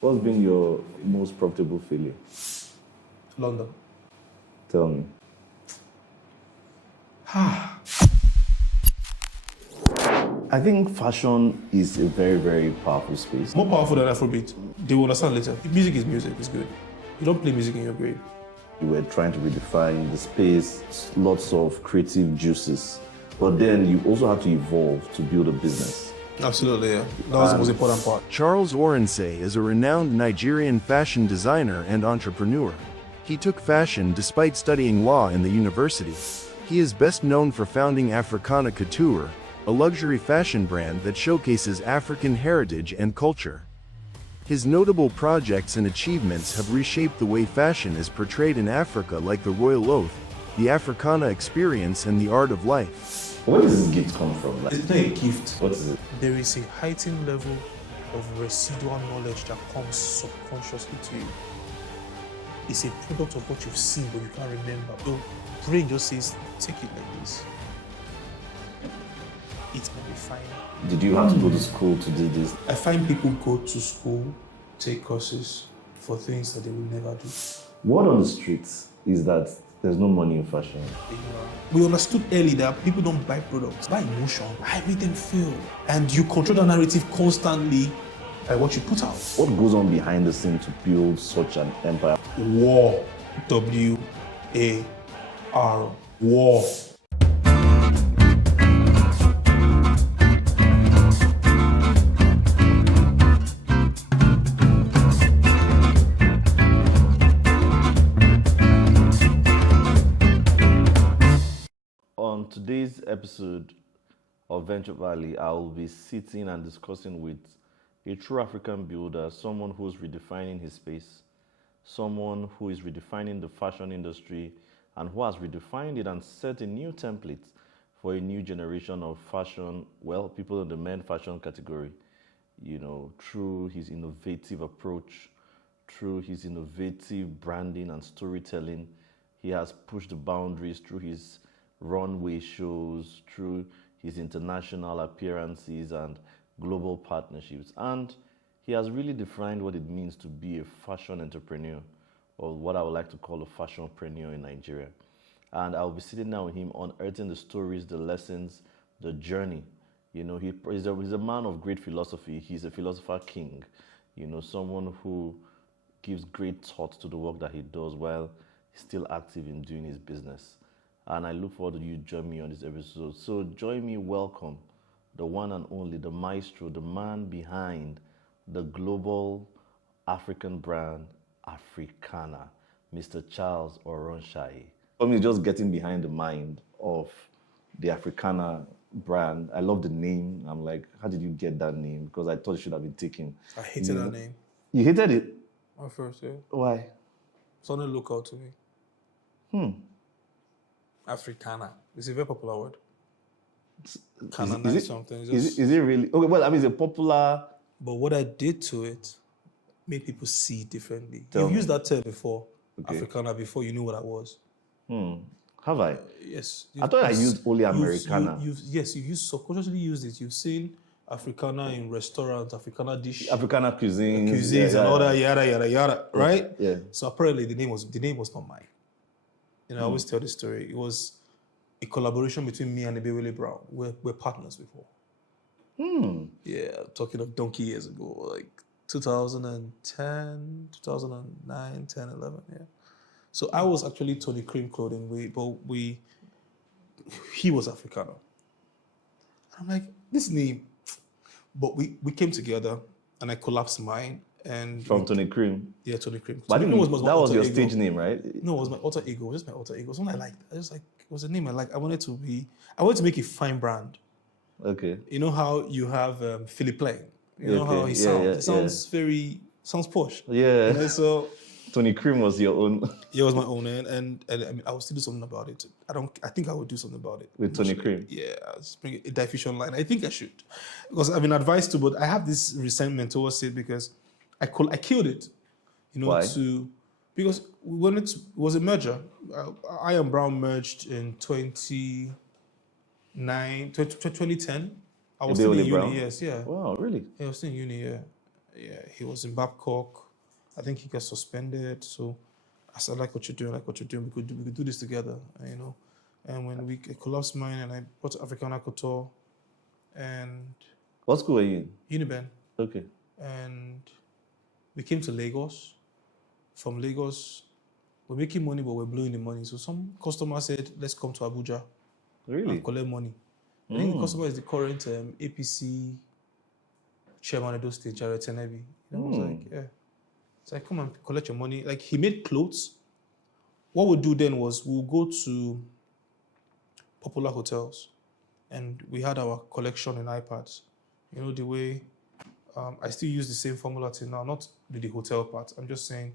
What's been your most profitable failure? London. Tell me. I think fashion is a very, very powerful space. More powerful than Afrobeat. They will understand later. Music is music, it's good. You don't play music in your grave. You were trying to redefine the space, lots of creative juices. But then you also have to evolve to build a business. Absolutely, yeah. That was the most important part. Charles Oronsaye is a renowned Nigerian fashion designer and entrepreneur. He took fashion despite studying law in the university. He is best known for founding Africana Couture, a luxury fashion brand that showcases African heritage and culture. His notable projects and achievements have reshaped the way fashion is portrayed in Africa, like the royal oath, the Africana experience, and the art of life. Where does this gift come from? It's not a gift. What is it? There is a heightened level of residual knowledge that comes subconsciously to you. It's a product of what you've seen, but you can't remember. Your brain just says, take it like this. It might be fine. Did you have to go to school to do this? I find people go to school, take courses for things that they will never do. Word on the streets is that there's no money in fashion. We understood early that people don't buy products, buy emotion. I made them feel. And you control the narrative constantly by what you put out. What goes on behind the scene to build such an empire? War. W-A-R. War. On today's episode of Venture Valley, I will be sitting and discussing with a true African builder, someone who's redefining his space, someone who is redefining the fashion industry and who has redefined it and set a new template for a new generation of fashion, well, people in the men fashion category, through his innovative approach, through his innovative branding and storytelling. He has pushed the boundaries through his runway shows, through his international appearances and global partnerships. And he has really defined what it means to be a fashion entrepreneur, or what I would like to call a fashionpreneur in Nigeria. And I'll be sitting down with him unearthing the stories, the lessons, the journey. He's a man of great philosophy. He's a philosopher king, someone who gives great thought to the work that he does while he's still active in doing his business. And I look forward to you joining me on this episode. So join me, welcome the one and only, the maestro, the man behind the global African brand, Africana, Mr. Charles Oronsaye. For me, just getting behind the mind of the Africana brand. I love the name. I'm like, how did you get that name? Because I thought it should have been taken. I hated that name. You hated it? At first, yeah. Why? Something look out to me. Africana. It's a very popular word. Canonize something. Is it really? Okay, well, it's a popular... But what I did to it made people see it differently. Tell You've me. used that term before, Okay. Africana, before you knew what I was. Have I? Yes. I thought I used only Americana. You've used subconsciously used it. You've seen Africana in restaurants, Africana dish, Africana cuisines. cuisines, and all that, yada yada yada. Right? Yeah. So apparently the name was not mine. I always tell this story. It was a collaboration between me and Ebewele Brown. We're partners before. Yeah, talking of donkey years ago, like 2010, 2009, 10, 11, yeah. So I was actually Tony Cream Clothing, he was Africana. I'm like, this name, but we came together and I collapsed mine. And From Tony Cream. Yeah, Tony Cream. But I Tony didn't Cream that was my your alter stage ego. name, right? No, it was my alter ego. It was just my alter ego. It was one I liked. It was a name I liked. I wanted to make a fine brand. Okay. You know how you have Philip Plain? You know Okay. how he Yeah, sounds? It sounds posh. Yeah. So Tony Cream was your own. it was my own, and I mean, I will still do something about it. I think I would do something about it. With Tony Cream? Yeah, I'll just bring a diffusion line. I think I should. Because I've been advised to, but I have this resentment towards it because I killed it. Why? Because when it was a merger. I and Brown merged in 2010. I was still in Brown? uni, yes, yeah. Wow, really? Yeah, I was still in uni, yeah. Yeah, he was in Babcock. I think he got suspended. So I said, I like what you're doing, I like what you're doing. We could do this together, you know. And when we collapsed mine and I brought Africana Couture and What school were you in? Uniben, Okay. and we came to Lagos. From Lagos, we're making money, but we're blowing the money. So some customer said, let's come to Abuja Really? and collect money. I think the customer is the current APC chairman of those states, Jared Tenebi. I was like, yeah. It's like, come and collect your money. Like, he made clothes. What we'll do then was we'll go to popular hotels and we had our collection in iPads. You know, the way I still use the same formula till now, not the hotel part. I'm just saying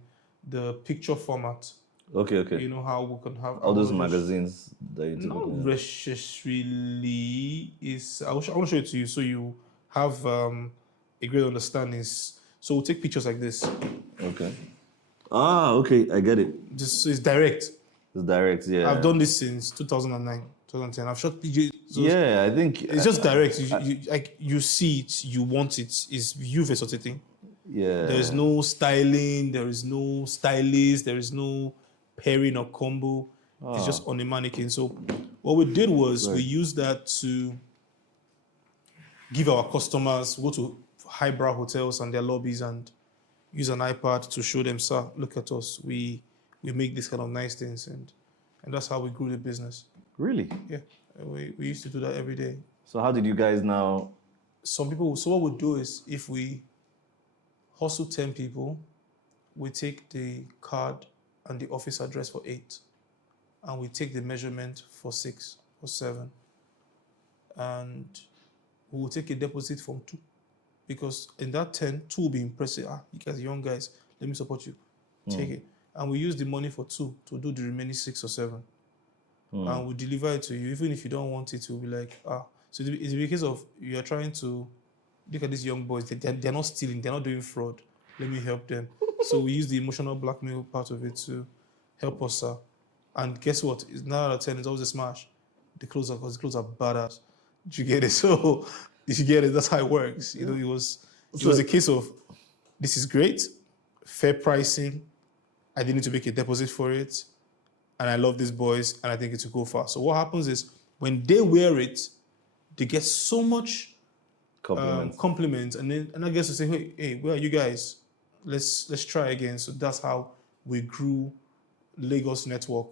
the picture format. Okay. You know how we can have all those magazines that you not took. necessarily is. I want to show it to you so you have a great understanding. So we'll take pictures like this. Okay. Okay, I get it. Just so it's direct. It's direct, yeah. I've done this since 2009, 2010. I've shot PJ. So yeah, I think it's just direct. You see it, you want it. It's you versus a thing. Yeah. There is no styling. There is no stylist. There is no pairing or combo. It's just on the mannequin. So what we did was we used that to give our customers, go to highbrow hotels and their lobbies and use an iPad to show them, sir, look at us. We make these kind of nice things. And that's how we grew the business. Really? Yeah. We used to do that every day. So how did you guys now? So what we do is if we hustle 10 people, we take the card and the office address for 8. And we take the measurement for 6 or 7. And we will take a deposit from 2. Because in that 10, 2 will be impressive. You guys are young guys, let me support you. Take it. And we use the money for 2 to do the remaining 6 or 7. And we deliver it to you. Even if you don't want it, we'll be like, So it's because of you're trying to look at these young boys. They're not stealing. They're not doing fraud. Let me help them. So we use the emotional blackmail part of it to help us, sir. And guess what? It's 9 out of 10. It's always a smash. Because the clothes are badass. Did you get it? So if you get it, that's how it works. You know, it was a case of this is great, fair pricing. I didn't need to make a deposit for it. And I love these boys, and I think it will go far. So what happens is when they wear it, they get so much compliments, and I guess to say, hey, where are you guys? Let's try again. So that's how we grew Lagos network,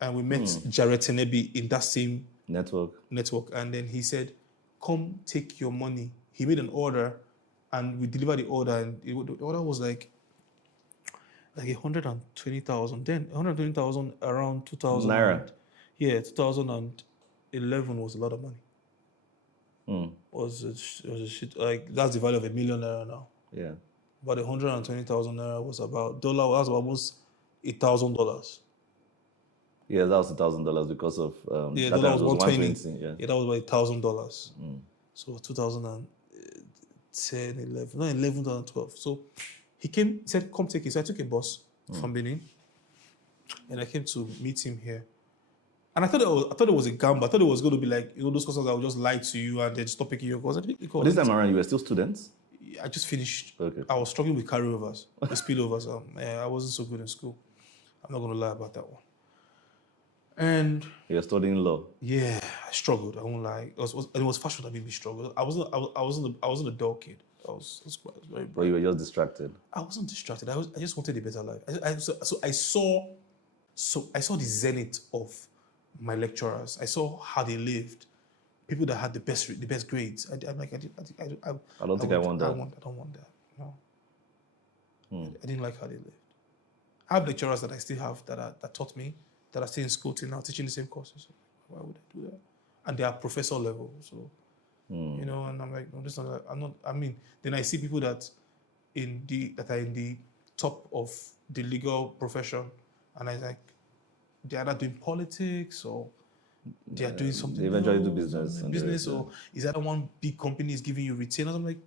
and we met Jared Tenebi in that same network. And then he said, "Come take your money." He made an order, and we delivered the order, and the order was like 120,000. Then 120,000 around 2000 Naira. 2011 was a lot of money. Was a shit, like that's the value of $1 million now. Yeah. But 120,000 naira was about dollar. Was almost $1,000. Yeah, that was $1,000 because of that dollar was 120. Yeah, that was about $1,000. So 2010, 11, no, 11, 2012. So he came, said, "Come take it." So I took a bus from Benin, and I came to meet him here. And I thought it was a gamble. I thought it was going to be like, those customers that would just lie to you and then stop picking your calls. But this time around, you were still students? I just finished. Okay. I was struggling with carryovers, with spillovers. I wasn't so good in school. I'm not going to lie about that one. And you're studying law? Yeah, I struggled. I won't lie. It was fashion that made me struggle. I wasn't a dull kid. I was very bright. But you were just distracted? I wasn't distracted. I just wanted a better life. I saw the zenith of my lecturers. I saw how they lived. People that had the best grades. I'm like, I don't think I want that. I don't want that. No. I didn't like how they lived. I have lecturers that I still have that taught me, that are still in school till now, teaching the same courses. Why would I do that? And they are professor level. So, and I'm like, no, this is not. I'm not. I mean, then I see people that are in the top of the legal profession, and I like, they are not doing politics or they are doing something. They eventually do business. Or is that one big company is giving you retainers? I'm like,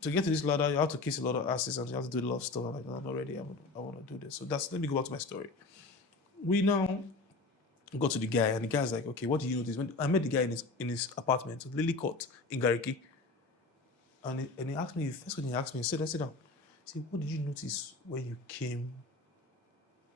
to get to this ladder, you have to kiss a lot of asses and you have to do a lot of stuff. I'm like, no, I'm not ready. I want to do this. So let me go back to my story. We now got to the guy, and the guy's like, okay, what do you notice? When I met the guy in his apartment, Lily Court in Gariki. And he asked me, the first question he asked me, he said, sit down. He said, what did you notice when you came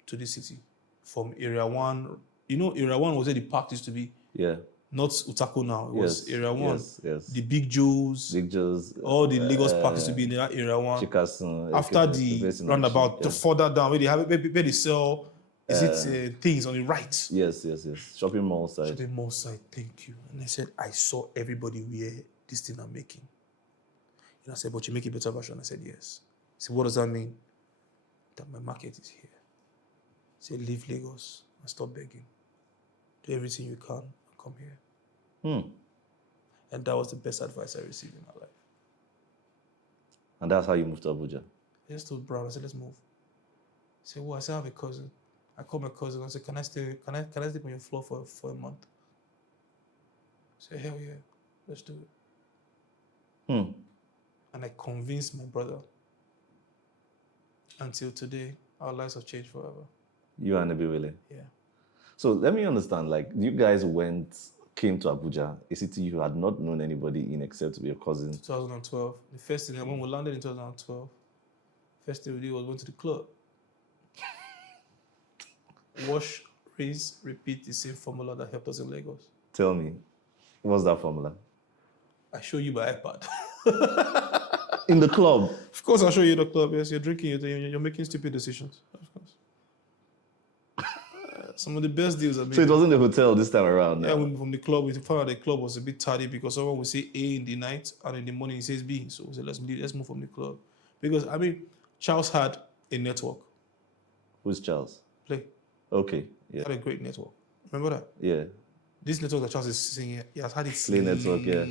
to the city from Area 1? You know, Area 1 was where the park used to be. Yeah. Not Utako now. It was Area 1. Yes. The Big Joes. Big Joe's. All the Lagos parks used to be in that Area 1. Chikasun. After the roundabout, the further down, where they have where they sell, things on the right? Yes. Shopping mall side. Shopping mall side, thank you. And I said, I saw everybody wear this thing I'm making. And I said, but you make a better version? I said, yes. He said, what does that mean? That my market is here. He said, leave Lagos and stop begging. Do everything you can and come here. And that was the best advice I received in my life. And that's how you moved to Abuja? I just told Brown, I said, let's move. He said, well, I said, I have a cousin. I called my cousin and I said, can I sleep on your floor for a month? I said, hell yeah, let's do it. And I convinced my brother. Until today, our lives have changed forever. You and Ebiwele? Yeah. So let me understand, like, you guys came to Abuja, a city you had not known anybody in except your cousin. 2012. The first thing, when we landed in 2012, first thing we did was went to the club. Wash, rinse, repeat the same formula that helped us in Lagos. Tell me, what's that formula? I show you my iPad. In the club? Of course, I'll show you the club. Yes, you're drinking, you're making stupid decisions. Of course. Some of the best deals I've made. So it wasn't the hotel this time around? Yeah, from the club, we found out the club was a bit tardy because someone would say A in the night and in the morning he says B. So we said, let's move from the club. Because, I mean, Charles had a network. Who's Charles? Play. Okay, yeah. He had a great network. Remember that? Yeah. This network that Charles is singing, he has had it Play network, yeah.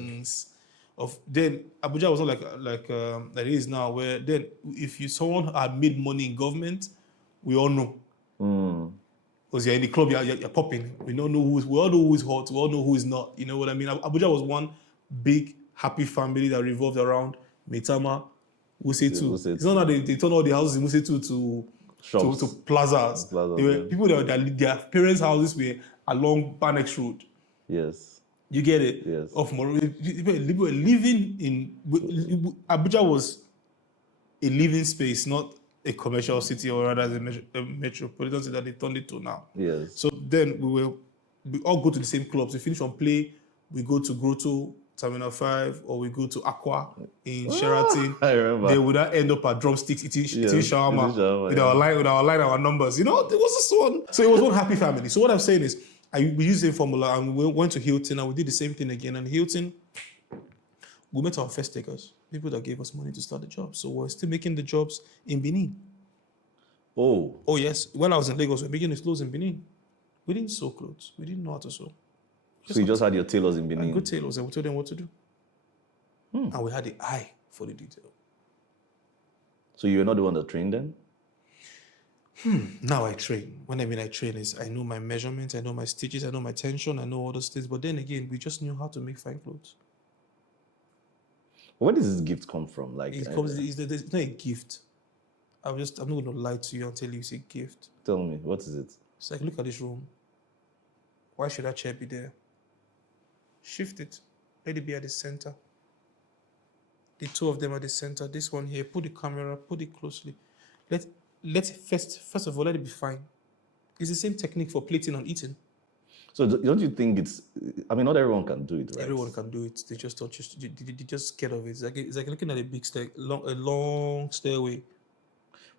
Then Abuja was not like it is now, where then if someone had made money in government, we all know. Because you're in the club, you're popping. We all know who's hot, we all know who is not. You know what I mean? Abuja was one big happy family that revolved around Maitama, Wuse2. It's not that they turned all the houses in Wuse2 to plazas. They were people that their parents' houses were along Banex Road. Yes. You get it? Yes. Of people were living in Abuja was a living space, not a commercial city or rather a metropolitan city that they turned it to now. Yes. So then we all go to the same clubs. We finish on Play, we go to Grotto, Terminal 5, or we go to Aqua in Sheraton. I remember. They would end up at Drumsticks eating shawarma with our line, our numbers. You know, there was this one. So it was one happy family. So what I'm saying is, we used the same formula and we went to Hilton and we did the same thing again. And Hilton, we met our first takers, people that gave us money to start the job. So we're still making the jobs in Benin. Oh yes. When I was in Lagos, we were making the clothes in Benin. We didn't sew clothes. We didn't know how to sew. So you just had your tailors in Benin? Good tailors, and we told them what to do. And we had the eye for the detail. So you were not the one that trained them? Now I train. When I mean I train is I know my measurements, I know my stitches, I know my tension, I know all those things. But then again, we just knew how to make fine clothes. Where does this gift come from? Like it's not a gift. I'm not going to lie to you and tell you it's a gift. Tell me, what is it? It's like, look at this room. Why should that chair be there? Shift it. Let it be at the center. The two of them at the center. This one here. Put the camera. Put it closely. Let first of all, let it be fine. It's the same technique for plating and eating. So don't you think not everyone can do it, right? Everyone can do it. They just scared of it. It's like looking at a big a long stairway.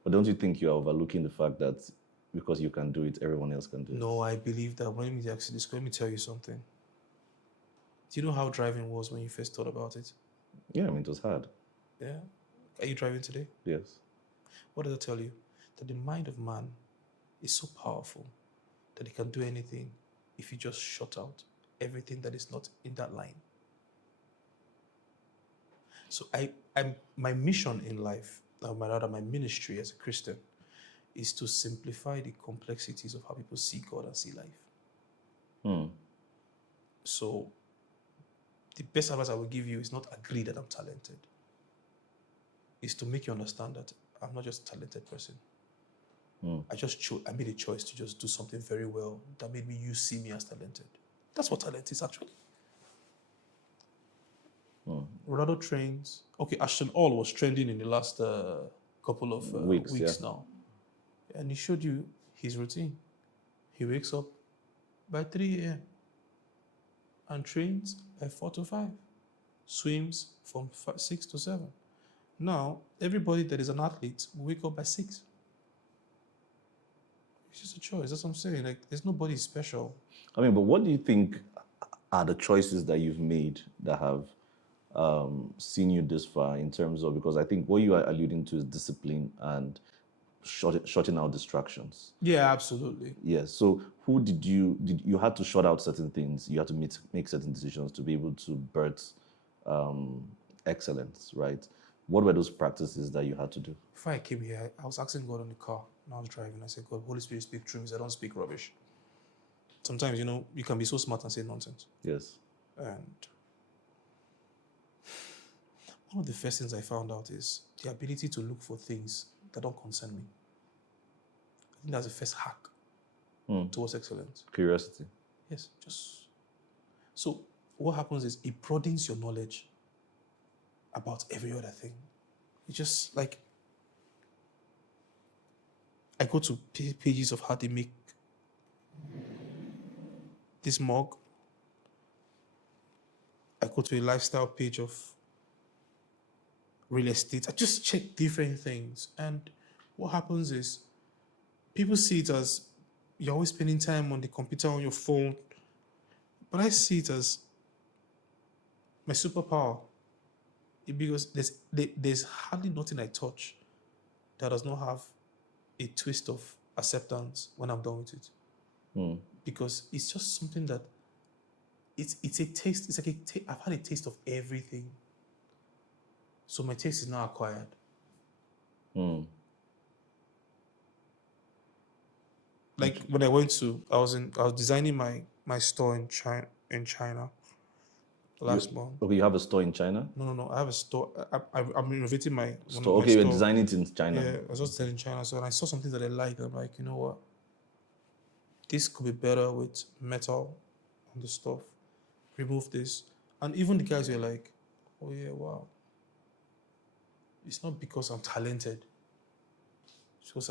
But don't you think you are overlooking the fact that because you can do it, everyone else can do it? No, I believe that. Let me tell you something. Do you know how driving was when you first thought about it? Yeah, it was hard. Yeah. Are you driving today? Yes. What does it tell you? That the mind of man is so powerful that it can do anything if you just shut out everything that is not in that line. So my mission in life, or rather my ministry as a Christian, is to simplify the complexities of how people see God and see life. So the best advice I will give you is not agree that I'm talented. It's to make you understand that I'm not just a talented person. I made a choice to just do something very well that made you see me as talented. That's what talent is, actually. Ronaldo trains. Okay, Ashton All was trending in the last couple of weeks now. And he showed you his routine. He wakes up by 3 a.m. and trains by 4 to 5. Swims from 6 to 7. Now, everybody that is an athlete will wake up by 6. It's just a choice. That's what I'm saying. Like, there's nobody special. I mean, but what do you think are the choices that you've made that have seen you this far in terms of, because I think what you are alluding to is discipline and shutting out distractions. Yeah, absolutely. Yes. So who did you had to shut out certain things, you had to make certain decisions to be able to birth excellence, right? What were those practices that you had to do? Before I came here, I was asking God in the car and I was driving. I said, God, Holy Spirit, speak truths. I don't speak rubbish. Sometimes, you can be so smart and say nonsense. Yes. And one of the first things I found out is the ability to look for things that don't concern me. I think that's the first hack towards excellence. Curiosity. Yes, so what happens is it broadens your knowledge about every other thing. It's just like I go to pages of how they make this mug. I go to a lifestyle page of real estate. I just check different things. And what happens is people see it as you're always spending time on the computer, on your phone. But I see it as my superpower. Because there's hardly nothing I touch that does not have a twist of acceptance when I'm done with it. Because it's just something that it's a taste. It's like I've had a taste of everything. So my taste is now acquired. Like when I went to, I was designing my store in China last month. Okay, you have a store in China? No. I have a store. I'm renovating my store. Okay, you're designing it in China. Yeah, I was just designing in China. So when I saw something that I liked, I'm like, you know what? This could be better with metal on the stuff. Remove this. And even the guys were like, oh yeah, wow. It's not because I'm talented. It's because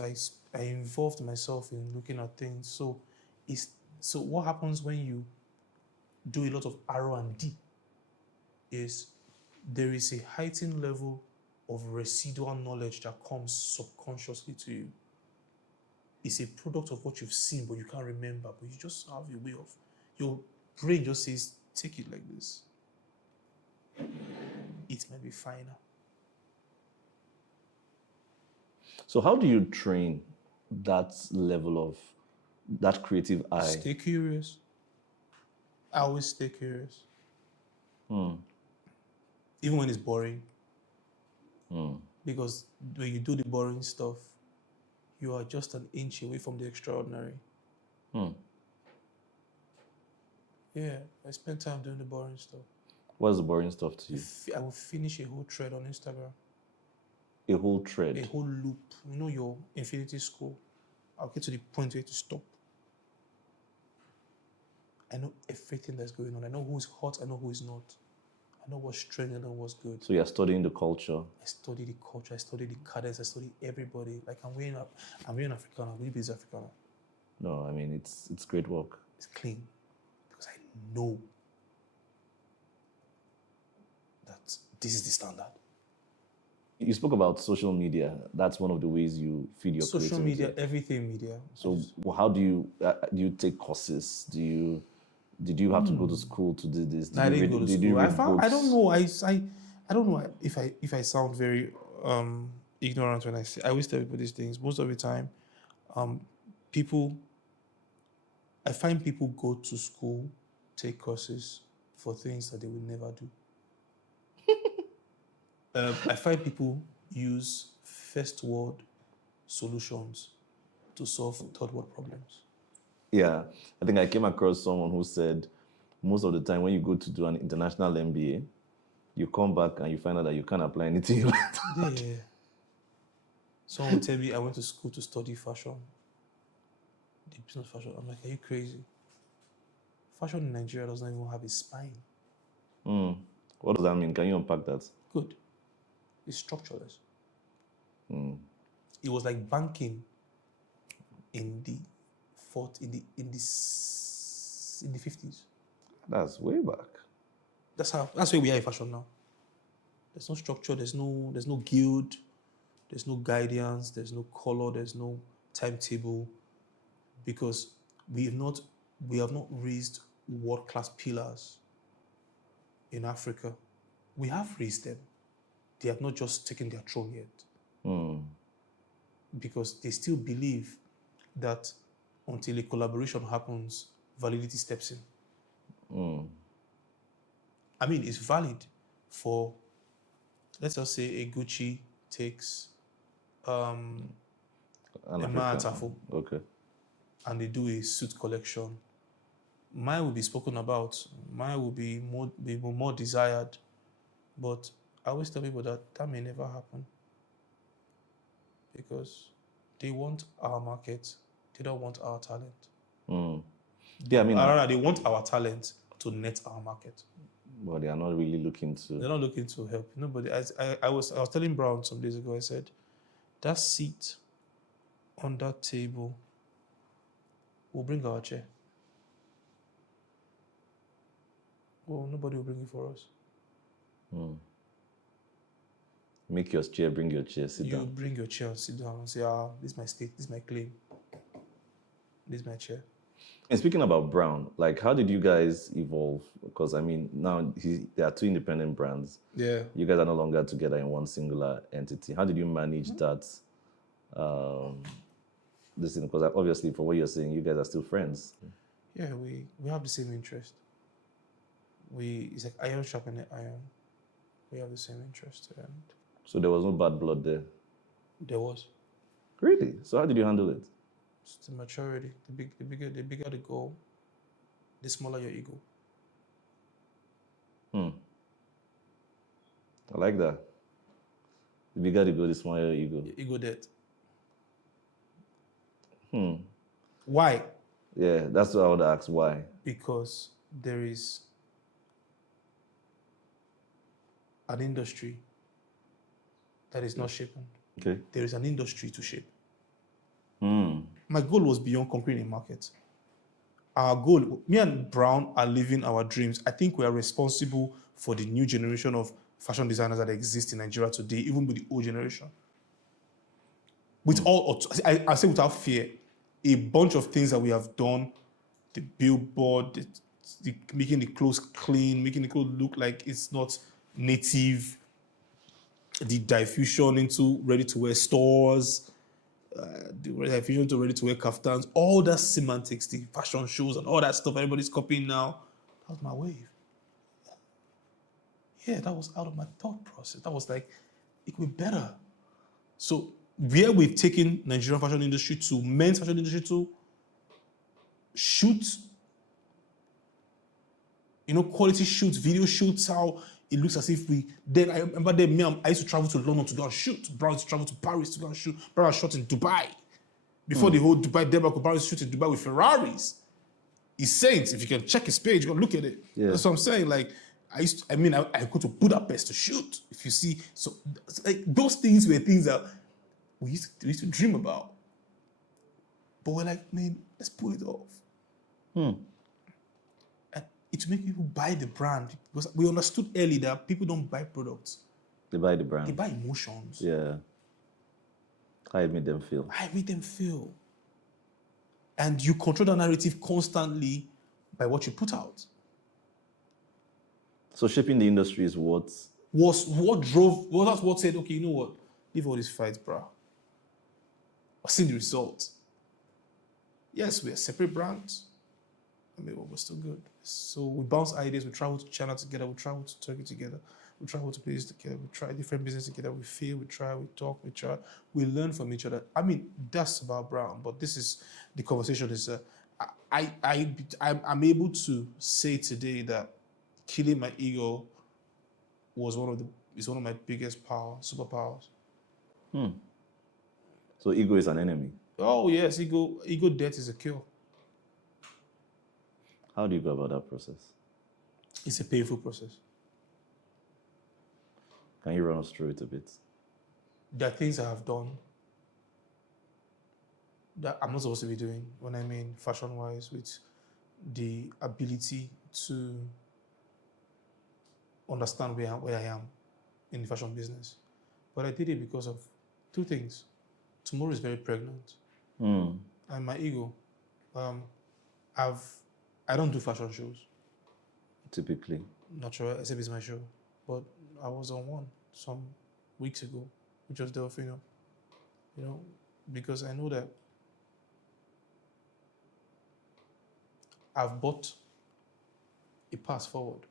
I involved myself in looking at things. So what happens when you do a lot of R&D is there is a heightened level of residual knowledge that comes subconsciously to you. It's a product of what you've seen, but you can't remember. But you just have a way of, your brain just says, take it like this. It might be finer. So how do you train that level of, that creative eye? Stay curious. I always stay curious. Even when it's boring. Because when you do the boring stuff, you are just an inch away from the extraordinary. Yeah, I spend time doing the boring stuff. What's the boring stuff to you? I will finish a whole thread on Instagram. A whole thread? A whole loop. You know your infinity school. I'll get to the point where to stop. I know everything that's going on. I know who's hot, I know who is not. I know what's trending, I know what's good. So you're studying the culture? I study the culture, I study the cadence, I study everybody. Like I'm wearing Africana. Will you be Africana? No, I mean, it's great work. It's clean. Because I know that this is the standard. You spoke about social media. That's one of the ways you feed your social creativity. media, everything media. So how do you take courses? Did you have to go to school to do this? I didn't go to school. I don't know. I don't know if I sound very ignorant when I say. I always tell people these things. Most of the time, I find people go to school, take courses for things that they will never do. I find people use first world solutions to solve third world problems. Yeah, I think I came across someone who said most of the time when you go to do an international MBA, you come back and you find out that you can't apply anything you learned. Yeah. Someone will tell me I went to school to study fashion. The business fashion. I'm like, are you crazy? Fashion in Nigeria does not even have a spine. What does that mean? Can you unpack that? Good. It's structureless. It was like banking in the 50s. That's way back. That's where we are in fashion now. There's no structure, there's no guild, there's no guidance, there's no color, there's no timetable, because we have not raised world-class pillars in Africa. We have raised them. They have not just taken their throne yet. Because they still believe that until a collaboration happens, validity steps in. I mean, it's valid for, let's just say, a Gucci takes a Maatafo, Okay. and they do a suit collection. Mine will be spoken about. Mine will be more desired. But I always tell people that may never happen, because they want our market. They don't want our talent. Yeah, I mean, Rather, they want our talent to net our market. but they are not really looking to. They're not looking to help. Nobody. I was telling Brown some days ago. I said, that seat on that table will bring our chair. Well, nobody will bring it for us. Make your chair, bring your chair, sit You down. bring your chair and sit down and say, this is my stake, this is my claim, this is my chair. And speaking about Brown, like, how did you guys evolve? Because, I mean, now there are two independent brands. Yeah. You guys are no longer together in one singular entity. How did you manage that? This thing, because obviously, for what you're saying, you guys are still friends. Yeah, we have the same interest. It's like iron sharpening iron. We have the same interest, and So there was no bad blood there. there was. Really? So how did you handle it? It's the maturity. The bigger the goal, the smaller your ego. I like that. The bigger the go, the smaller your ego. Your ego debt. Why? Yeah, that's what I would ask. Why? Because there is an industry that is not shaping. Okay. There is an industry to shape. Hmm. My goal was beyond conquering a market. Our goal, me and Brown are living our dreams. I think we are responsible for the new generation of fashion designers that exist in Nigeria today, even with the old generation. With all, I say without fear, a bunch of things that we have done, the billboard, making the clothes clean, making the clothes look like it's not native, the diffusion into ready-to-wear stores, the diffusion to ready-to-wear kaftans, all that semantics, the fashion shows and all that stuff everybody's copying now, that was my wave. Yeah, that was out of my thought process. That was like, it could be better. So where we've taken Nigerian fashion industry to, men's fashion industry to, shoot, quality shoots, video shoots, how it looks as if then I remember I used to travel to London to go and shoot. Brown used to travel to Paris to go and shoot. Brown shot in Dubai. Before the whole Dubai debacle, Brown used to shoot in Dubai with Ferraris. He's saying, if you can check his page, go look at it. Yeah. That's what I'm saying. Like, I go to Budapest to shoot. If you see, so like those things were things that we used to dream about. But we're like, man, let's pull it off. And it will make people buy the brand. Because we understood early that people don't buy products. They buy the brand. They buy emotions. Yeah. How it made them feel. How it made them feel. And you control the narrative constantly by what you put out. So shaping the industry is what? That's what said, okay, you know what? Leave all these fights, bro. I've seen the results. Yes, we are separate brands. I mean, we're still good. So we bounce ideas, we travel to China together, we travel to Turkey together, we travel to places together, we try different businesses together, we fail, we try, we talk, we try, we learn from each other. I mean, that's about Brown, but this is, the conversation is, I'm able to say today that killing my ego is one of my biggest superpowers. So ego is an enemy. Oh yes, ego death is a cure. How do you go about that process? It's a painful process. Can you run us through it a bit? There are things I have done that I'm not supposed to be doing when I mean fashion-wise, with the ability to understand where I am in the fashion business. But I did it because of two things. Tomorrow is very pregnant. And my ego. I don't do fashion shows. Typically. Not sure, except it's my show. But I was on one some weeks ago, which was Delfino. Because I know that I've bought a pass forward.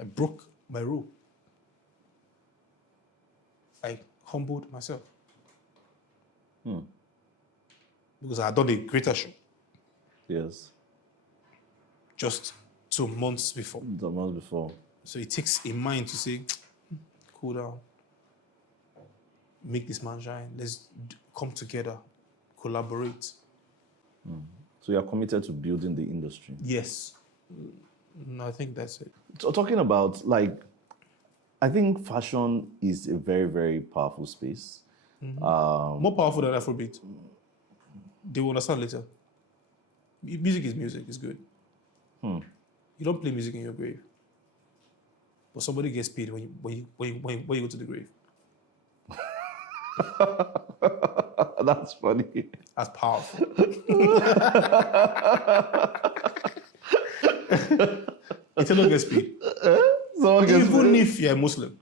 I broke my rule. I humbled myself. Because I had done a greater show. Yes. Just 2 months before. 2 months before. So it takes a mind to say, cool down. Make this man shine. Let's come together. Collaborate. So you're committed to building the industry. Yes. No, I think that's it. So talking about, I think fashion is a very, very powerful space. More powerful than Afrobeat. They will understand later. Music is music. It's good. You don't play music in your grave. But somebody gets paid when you go to the grave. That's funny. That's powerful. Italo gets paid. Someone gets Even paid. if you're a Muslim.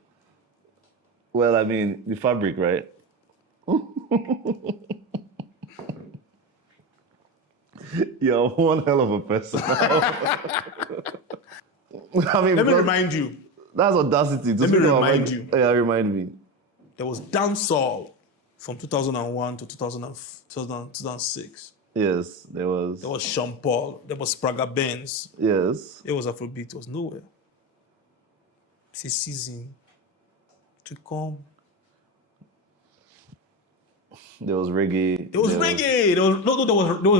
Well, I mean, the fabric, right? You're one hell of a person. Let me remind you. That's audacity. Let me remind you. Yeah, remind me. There was dancehall from 2001 to 2006. Yes, there was. There was Sean Paul. There was Spraga Benz. Yes. It was Afrobeat. It was nowhere. It's a season to come. There was reggae. There was reggae. There was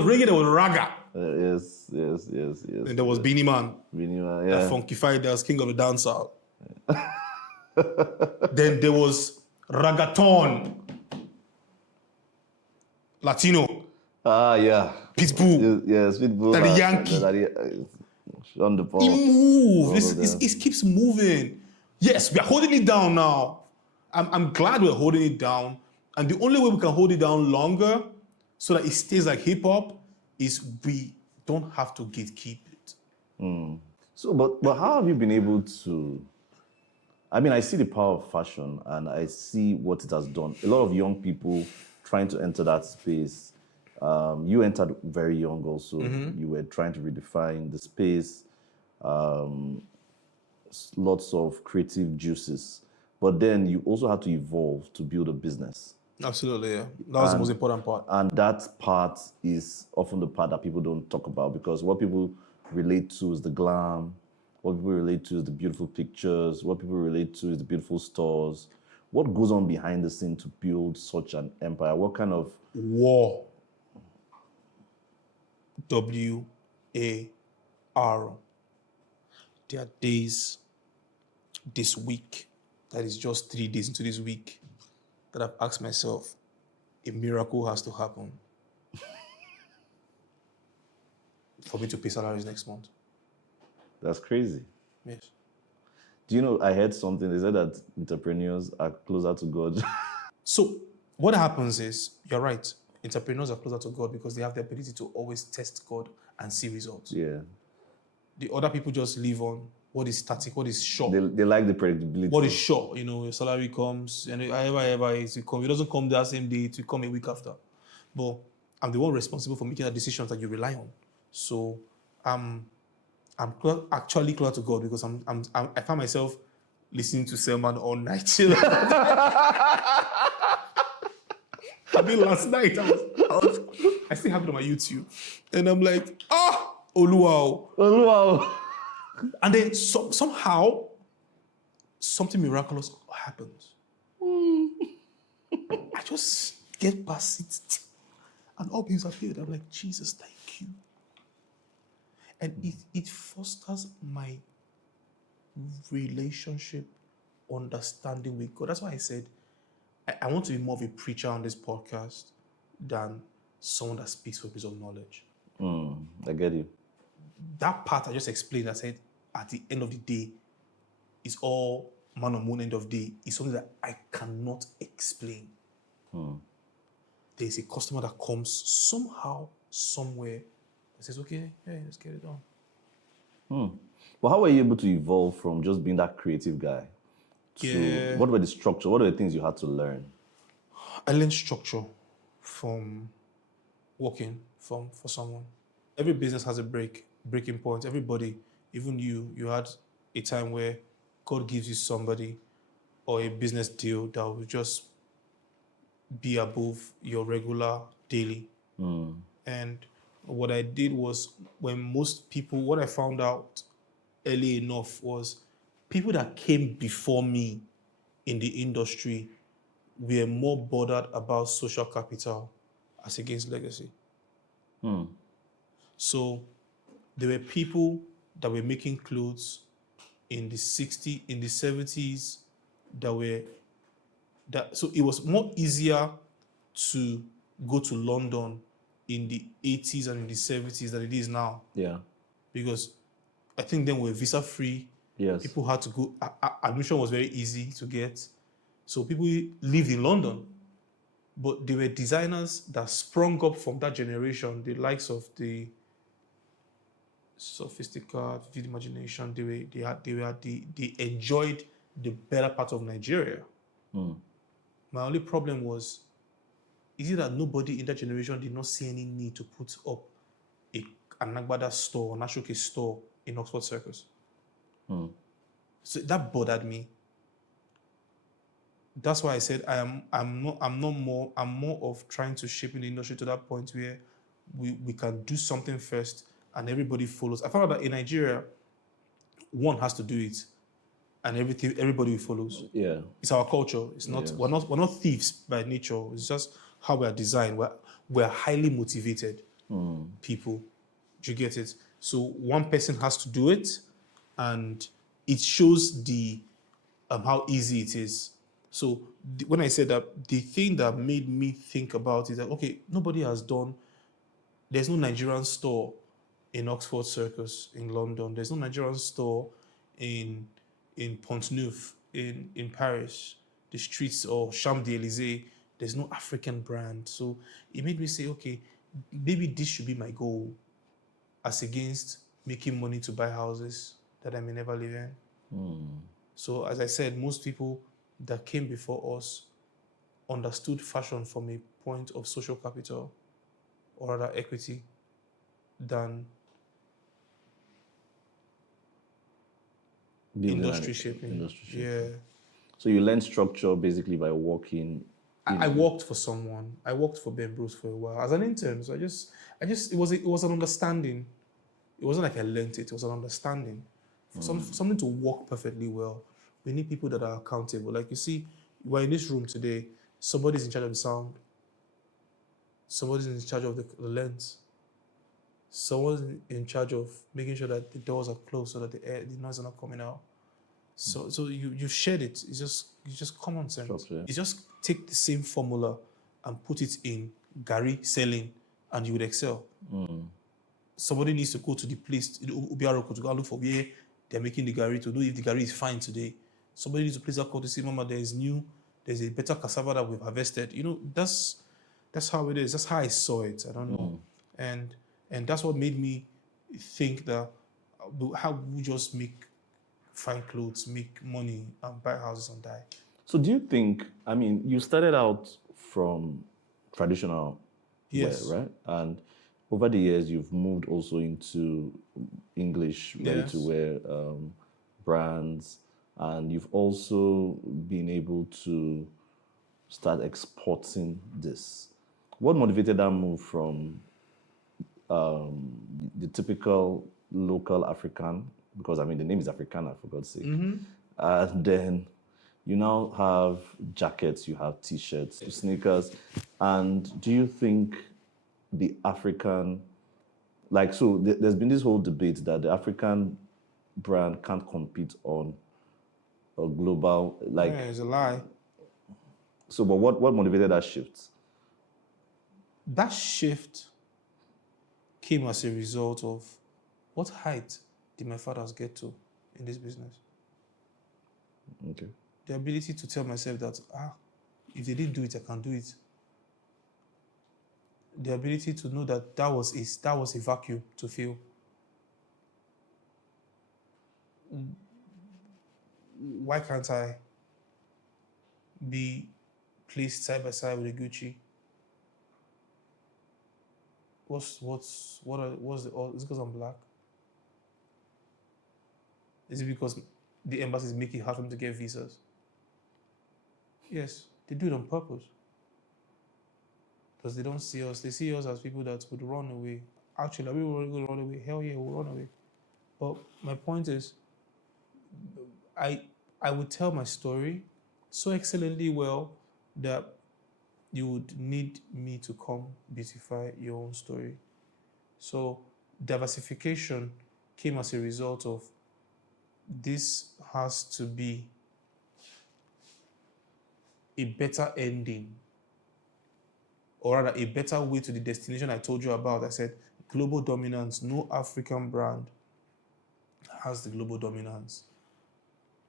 reggae. There was raga. Yes. And there was Beanie Man. Beanie Man, That yeah. funkified as king of the dancehall. Then there was reggaeton. Latino. Ah, yeah. Pitbull. Yes, Pitbull. Daddy Yankee. On the ball. It moves. All of them. It keeps moving. Yes, we are holding it down now. I'm glad we're holding it down. And the only way we can hold it down longer so that it stays like hip hop is we don't have to gatekeep it. So, but how have you been able to? I mean, I see the power of fashion and I see what it has done. A lot of young people trying to enter that space. You entered very young also. You were trying to redefine the space. Lots of creative juices. But then you also had to evolve to build a business. Absolutely, yeah. That was the most important part. And that part is often the part that people don't talk about, because what people relate to is the glam. What people relate to is the beautiful pictures. What people relate to is the beautiful stores. What goes on behind the scene to build such an empire? What kind of... War. W-A-R. There are days this week, that is just 3 days into this week, that I've asked myself, a miracle has to happen for me to pay salaries next month. That's crazy. Yes. Do you know, I heard something. They said that entrepreneurs are closer to God. So what happens is, you're right, entrepreneurs are closer to God because they have the ability to always test God and see results. Yeah. The other people just live on what is static, what is sure. They like the predictability. What is sure? Your salary comes, and however it comes. It doesn't come that same day, it will come a week after. But I'm the one responsible for making the decisions that you rely on. So I'm actually closer to God because I find myself listening to Selman all night. I mean, last night I still have it on my YouTube, and I'm like, Oluwao. Wow. And then somehow, something miraculous happens. I just get past it, and all things appeared. I'm like, Jesus, thank you. And it fosters my relationship understanding with God. That's why I said I want to be more of a preacher on this podcast than someone that speaks for piece of knowledge. I get you. That part I just explained, I said at the end of the day, it's all man on moon end of day. It's something that I cannot explain. There's a customer that comes somehow, somewhere, that says, okay, yeah, let's get it done. But how were you able to evolve from just being that creative guy to what were the structure? What are the things you had to learn? I learned structure from working for someone. Every business has a breaking point. Everybody, even you had a time where God gives you somebody or a business deal that will just be above your regular daily. And what I did was, when most people, what I found out early enough was people that came before me in the industry were more bothered about social capital as against legacy. So there were people that were making clothes in the 60s, in the 70s, so it was more easier to go to London in the 80s and in the 70s than it is now. Yeah. Because I think then we were visa free. Yes. People had to go, admission was very easy to get. So people lived in London. But there were designers that sprung up from that generation, the likes of the Sophisticated, Vivid Imagination. They enjoyed the better part of Nigeria. My only problem was, is it that nobody in that generation did not see any need to put up an Agbada store, an Ashoke store in Oxford Circus? So that bothered me. That's why I said I'm more of trying to shape in the industry to that point where we can do something first and everybody follows. I found out that in Nigeria, one has to do it, and everybody follows. Yeah. It's our culture. It's not we're not thieves by nature. It's just how we are designed. We're highly motivated people. Do you get it? So one person has to do it, and it shows the how easy it is. So when I said that, the thing that made me think about it, that okay, there's no Nigerian store in Oxford Circus in London. There's no Nigerian store in Pont-Neuf in Paris, the streets, or Champs-Élysées. There's no African brand. So it made me say, okay, maybe this should be my goal, as against making money to buy houses that I may never live in. So as I said, most people that came before us understood fashion from a point of social capital, or rather equity, than industry shaping. Yeah. So you learn structure basically by working. I worked for someone. I worked for Ben Bruce for a while as an intern. So it was an understanding. It wasn't like I learned it. It was an understanding. For something to work perfectly well, we need people that are accountable. Like you see, we're in this room today. Somebody's in charge of the sound. Somebody's in charge of the lens. Someone's in charge of making sure that the doors are closed so that the noise are not coming out. So you shared it. It's just common sense. Structure. You just take the same formula and put it in Gary selling, and you would excel. Somebody needs to go to the place, Ubiaroko, to go and look for where they're making the Gary, to know if the Gary is fine today. Somebody needs to place that call to say, Mama, there's a better cassava that we've harvested. That's how it is. That's how I saw it. I don't know. And that's what made me think that how we just make fine clothes, make money, and buy houses and die. So do you think, you started out from traditional wear, right? And over the years, you've moved also into English ready-to-wear brands, and you've also been able to start exporting this. What motivated that move from the typical local African, because the name is Africana, for God's sake. And then you now have jackets, you have t-shirts, sneakers. And do you think the African, there's been this whole debate that the African brand can't compete on or global? Like, Yeah, it's a lie. so, but what motivated that shift? That shift came as a result of what height did my fathers get to in this business? Okay. The ability to tell myself that, if they didn't do it, I can do it. The ability to know that that was a vacuum to fill. Why can't I be placed side by side with a Gucci? What's the is it because I'm black? Is it because the embassies make it hard for them to get visas? Yes, they do it on purpose. Because they don't see us. They see us as people that would run away. Actually, are we going to run away? Hell yeah, we'll run away. But my point is, I would tell my story so excellently well that you would need me to come beautify your own story. So diversification came as a result of this has to be a better ending, or rather a better way to the destination I told you about. I said global dominance. No African brand has the global dominance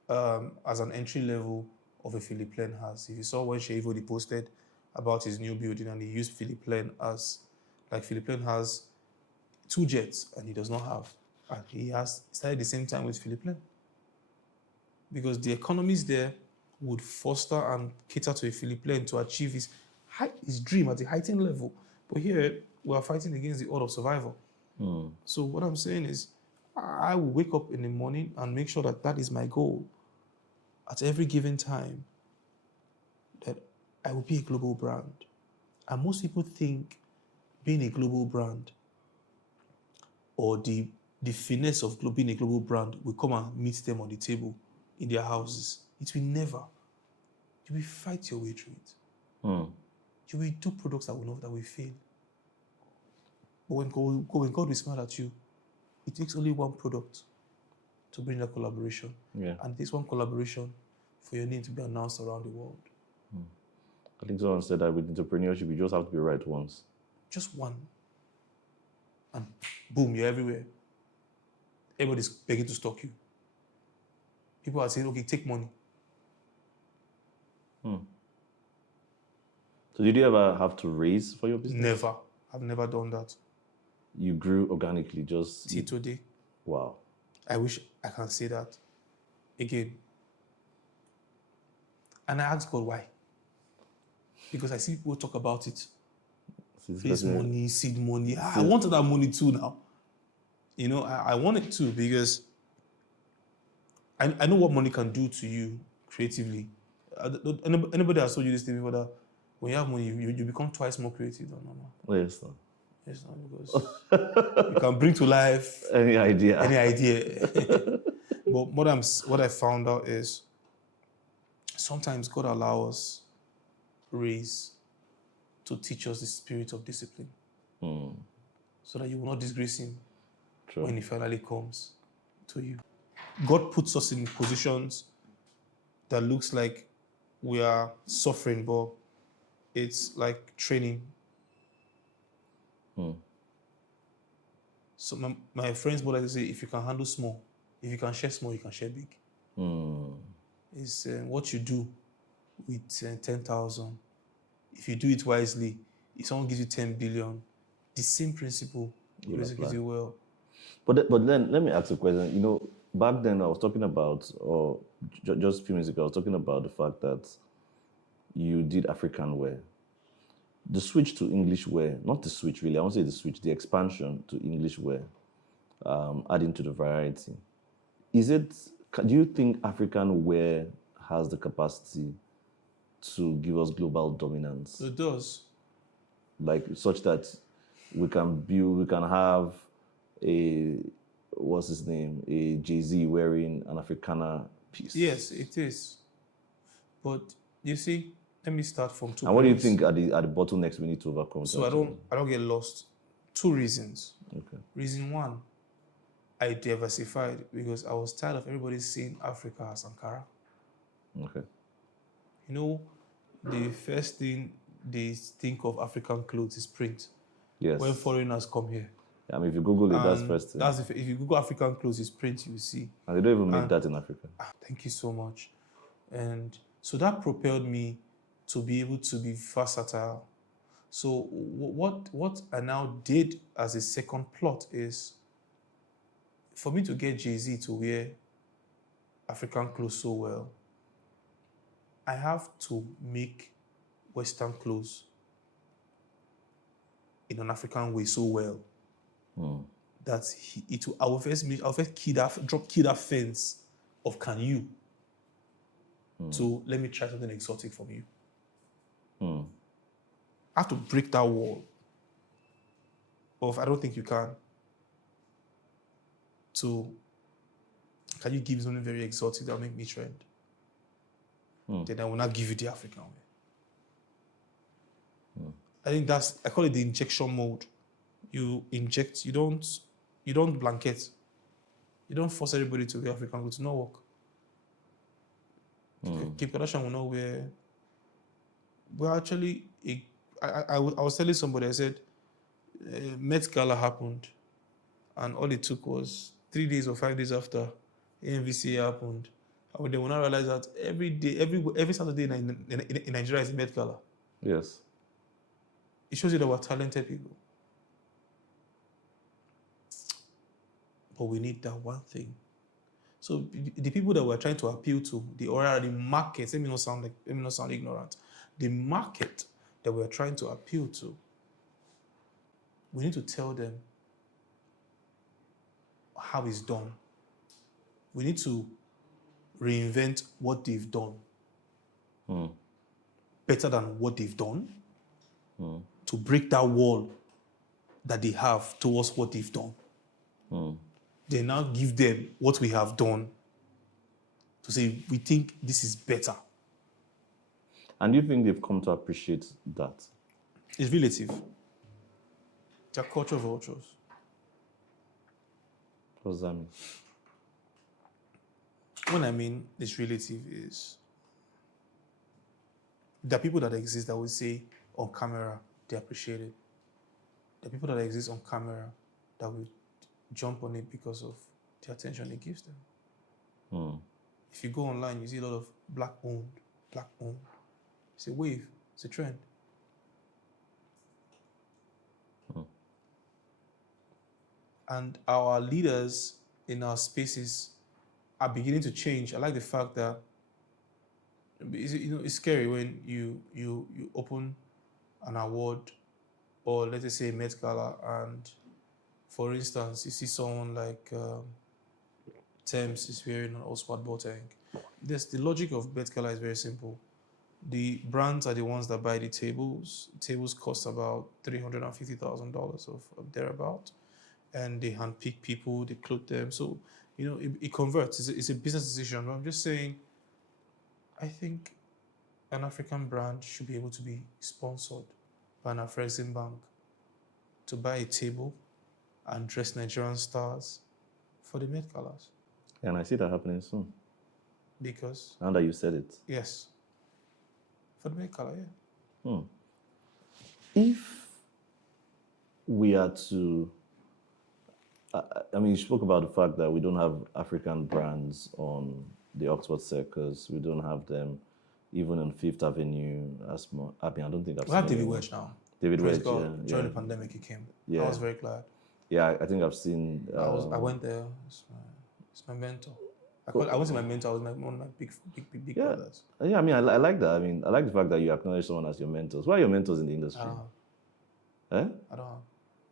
as an entry level of a Philippe Len has. If you saw when Shea Ivodi posted about his new building and he used Philippe Len as, like Philippe Len has 2 jets and he does not have. And he has started the same time with Philippe Len. Because the economies there would foster and cater to a Philippe Len to achieve his dream at a heightened level. But here, we are fighting against the odds of survival. So what I'm saying is, I will wake up in the morning and make sure that that is my goal at every given time, that I will be a global brand. And most people think being a global brand or the finesse of being a global brand will come and meet them on the table in their houses. It will never. You will fight your way through it. You will do products that will fail. But when God will smile at you, it takes only one product to bring that collaboration. Yeah. And it takes one collaboration for your name to be announced around the world. I think someone said that with entrepreneurship, you just have to be right once. Just one. And boom, you're everywhere. Everybody's begging to stalk you. People are saying, okay, take money. So did you ever have to raise for your business? Never. I've never done that. You grew organically, just... Till today. Wow. I wish I can say that again. And I asked God why. Because I see people talk about it. Raise money, seed money. I wanted that money too now. You know, I want it too because I know what money can do to you creatively. Anybody has told you this thing before, that when you have money, you become twice more creative than normal. Yes, sir. Yes, no, because you can bring to life any idea. But what I found out is sometimes God allows raise to teach us the spirit of discipline, so that you will not disgrace Him when He finally comes to you. God puts us in positions that looks like we are suffering, but it's like training. So my friends would like to say, if you can handle small, if you can share small, you can share big. It's what you do with 10,000. If you do it wisely, if someone gives you 10 billion, the same principle will execute you well. But then let me ask a question. You know, back then I was talking about, or just a few minutes ago, I was talking about the fact that you did African wear. The switch to English wear, not the switch really, I won't say the switch, the expansion to English wear, adding to the variety. Do you think African wear has the capacity to give us global dominance? It does. Like such that we can have a Jay-Z wearing an Africana piece. Yes, it is. But you see, let me start from 2 And what do you think are the bottlenecks we need to overcome? So I don't get lost. 2 reasons. Okay. Reason 1, I diversified because I was tired of everybody seeing Africa as Ankara. Okay. You know, the first thing they think of African clothes is print. Yes. When foreigners come here. I mean, if you Google it, that's And first thing. that's if you Google African clothes, it's print, you will see. And they don't even make that in Africa. Thank you so much. And so that propelled me to be able to be versatile. So what I now did as a second plot is for me to get Jay-Z to wear African clothes so well, I have to make Western clothes in an African way so well that I will first drop that fence of can you to let me try something exotic from you. I have to break that wall of I don't think you can. To can you give me something very exotic that will make me trend? Then I will not give you the African way. I think I call it the injection mode. You inject, you don't blanket. You don't force everybody to wear African clothes. It will not work. Kim Kardashian will not wear. Well, actually, I was telling somebody, I said, Met Gala happened, and all it took was 3 days or 5 days after AMVCA happened. And they will not realize that every Saturday in Nigeria is a Met Gala. Yes. It shows you that we're talented people. But we need that one thing. So the people that we're trying to appeal to, the market, let me not sound ignorant. The market that we're trying to appeal to, we need to tell them how it's done. We need to reinvent what they've done better than what they've done to break that wall that they have towards what they've done. They now give them what we have done to say, we think this is better. And do you think they've come to appreciate that? It's relative. They're culture vultures. What does that mean? What I mean is relative is there are people that exist that will say on camera they appreciate it. There are people that exist on camera that will jump on it because of the attention it gives them. If you go online, you see a lot of black owned. It's a wave, it's a trend. And our leaders in our spaces are beginning to change. I like the fact that it's scary when you open an award or let's just say Met Gala, and for instance, you see someone like Thames is wearing an Oxford Boateng. The logic of Met Gala is very simple. The brands are the ones that buy the tables. Tables cost about $350,000 of thereabout, and they handpick people, they clothe them. So it converts. It's a business decision. But I'm just saying, I think an African brand should be able to be sponsored by an Afrexim bank to buy a table and dress Nigerian stars for the Met Galas. And I see that happening soon. Because? Now that you said it. Yes. For the Met Gala, yeah. If we are to... I mean, you spoke about the fact that we don't have African brands on the Oxford Circus. We don't have them even on Fifth Avenue as much. I mean, I don't think I've We have David Wedge now. David Praise Wedge, God. During the pandemic, he came. Yeah. I was very glad. Yeah, I think I've seen... I went there. It's my mentor. I wasn't my mentor. I was one of my big brothers. Yeah, I mean, I like that. I mean, I like the fact that you acknowledge someone as your mentors. Who are your mentors in the industry? I don't know. I don't know.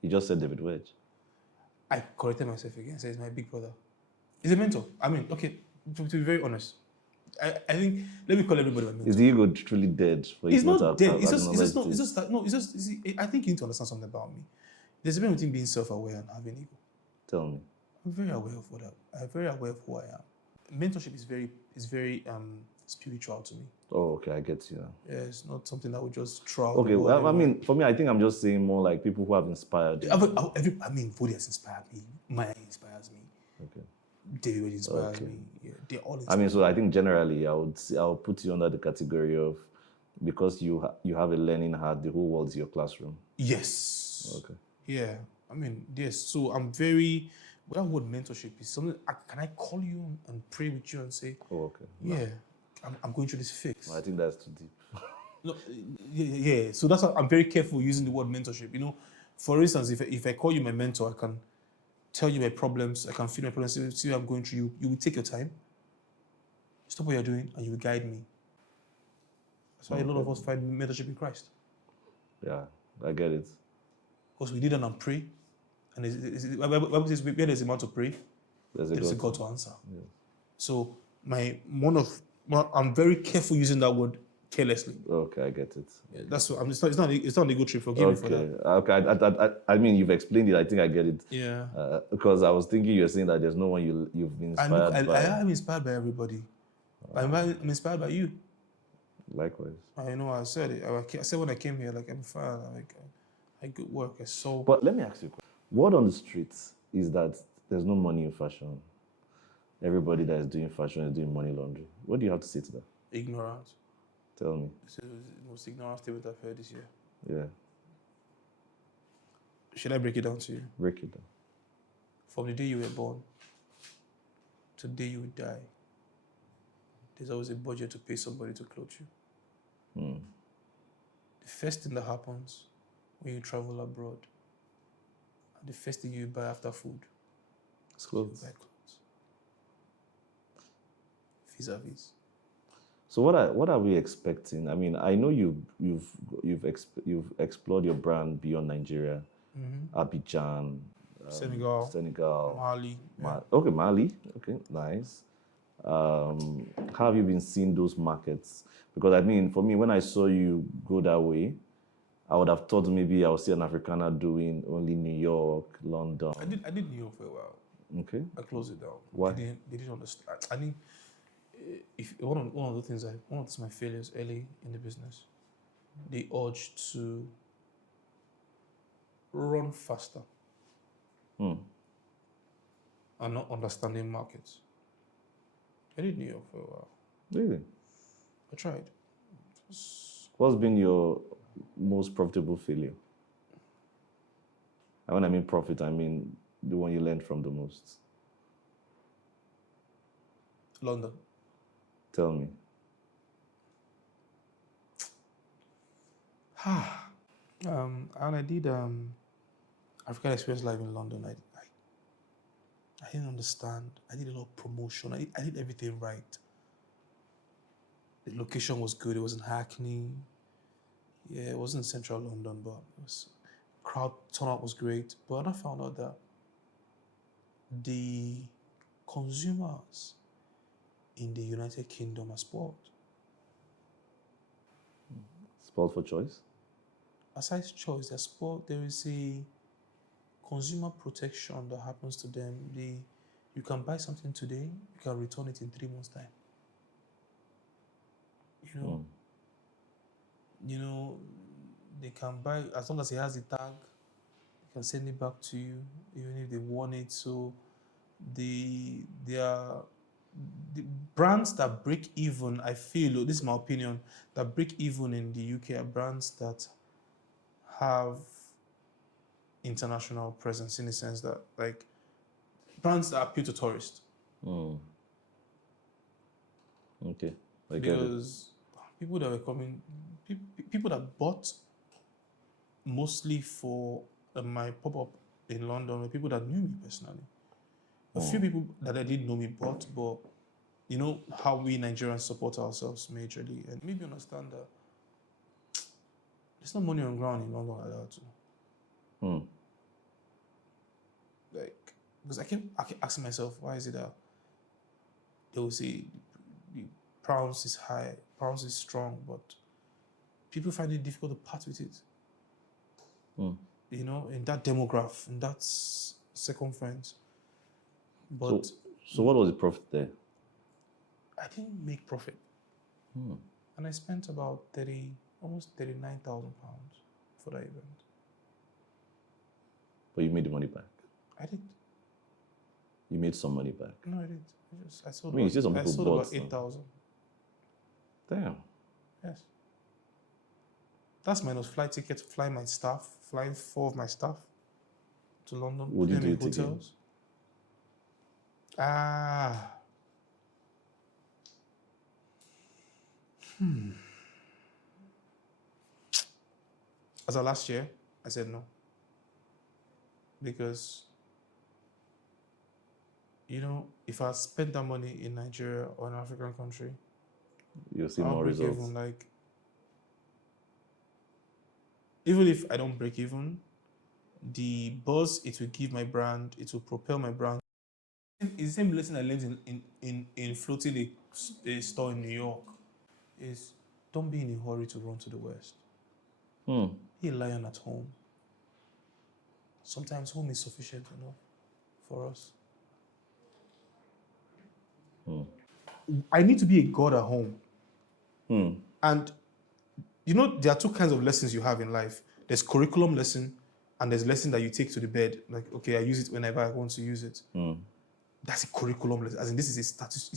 You just said David Wedge. I corrected myself again. Said he's my big brother. He's a mentor. I mean, okay, to be very honest, I think let me call everybody my mentor. Is the ego truly dead? It's not dead. It's just. I think you need to understand something about me. There's a difference between being self-aware and having ego. Tell me. I'm very aware of I'm very aware of who I am. Mentorship is very spiritual to me. Oh, okay, I get you now. Yeah, it's not something that would just throw. Okay, well, I mean, for me, I think I'm just saying more like people who have inspired you. I mean, Vodi has inspired me. Maya inspires me. Okay. David inspires me. Yeah, they all I inspire mean, so I think generally I'll put you under the category of because you have a learning heart, the whole world's your classroom. Yes. Okay. Yeah. I mean, yes. So I'm very. What that word mentorship is something. Can I call you and pray with you and say, Oh, okay. yeah, I'm going through this fix. I think that's too deep. No, yeah. So that's why I'm very careful using the word mentorship. You know, for instance, if I call you my mentor, I can tell you my problems. I can feel my problems. See what I'm going through. You will take your time, stop what you're doing, and you will guide me. That's why a lot of us find mentorship in Christ. Yeah, I get it. Because we need and pray. And the Bible says, where there's a man to pray, There's there is a God to- to answer. So I'm very careful using that word carelessly. Okay, I get it. Yeah, that's what it's not a good trip. Forgive me for that. Okay. I mean, you've explained it. I think I get it. Yeah. Because I was thinking you're saying that there's no one you've been And inspired look, by. I am inspired by everybody. I'm inspired by you. Likewise. I know I said it. I said when I came here, like I'm fine. Like I good work. I saw. But let me ask you a question. Word on the streets is that there's no money in fashion. Everybody that is doing fashion is doing money laundry. What do you have to say to that? Ignorance. Tell me. This is the most ignorant statement I've heard this year. Yeah. Should I break it down to you? Break it down. From the day you were born to the day you will die, there's always a budget to pay somebody to clothe you. The first thing that happens when you travel abroad, and the first thing you buy after food, It's clothes. you buy clothes. Vis-a-vis. So what are we expecting? I mean, I know you've explored your brand beyond Nigeria, Abidjan, Senegal, Mali. Okay, Mali. Okay, nice. How have you been seeing those markets? Because I mean, for me, when I saw you go that way, I would have thought maybe I would see an Africana doing only New York, London. I did New York for a while. Okay. I closed it down. Why? They didn't understand. I think if one of the things one of my failures early in the business, the urge to run faster and not understanding markets. I did New York for a while. Really? I tried. What's been your most profitable failure? And when I mean profit, I mean the one you learned from the most. London. Tell me. And I did African Experience Live in London. I didn't understand. I did a lot of promotion. I did everything right. The location was good. It was in Hackney. Yeah, it wasn't in central London, but crowd turnout was great. But I found out that the consumers in the United Kingdom are spoiled. Spoiled for choice? Aside choice, they're spoiled. There is a consumer protection that happens to them. You can buy something today, you can return it in 3 months' time. You know, they can buy as long as it has the tag, they can send it back to you, even if they want it. So the brands that break even, I feel, this is my opinion, that break even in the UK are brands that have international presence, in the sense that, like, brands that appeal to tourists. Okay, I get it. Because people that were coming, people that bought mostly for my pop-up in London were people that knew me personally. A few people that I didn't know me bought, but you know how we Nigerians support ourselves majorly, and maybe understand that there's no money on ground in London like that too. Like, because I kept asking myself, why is it that they will say the pounds is high, pounds is strong, but people find it difficult to part with it. You know, in that demograph, in that circumference. But so what was the profit there? I didn't make profit. And I spent about almost £39,000 for that event. But you made the money back. I did. You made some money back. No, I didn't. I sold. I mean, you see some I people sold bought about some. 8,000. Damn. Yes. That's minus flight ticket, flying my staff, flying 4 of my staff to London, Would you put them do in it again? hotels. Ah. As of last year, I said no. Because, if I spent that money in Nigeria or an African country, You'll see I'll more break results. even. Like, even if I don't break even, the buzz it will give my brand, it will propel my brand. It's the same lesson I learned in floating a store in New York. Is don't be in a hurry to run to the West. Be a lion at home. Sometimes home is sufficient enough for us. I need to be a god at home. And there are 2 kinds of lessons you have in life. There's curriculum lesson, and there's lesson that you take to the bed. Like, okay, I use it whenever I want to use it. That's a curriculum lesson. As in, this is it's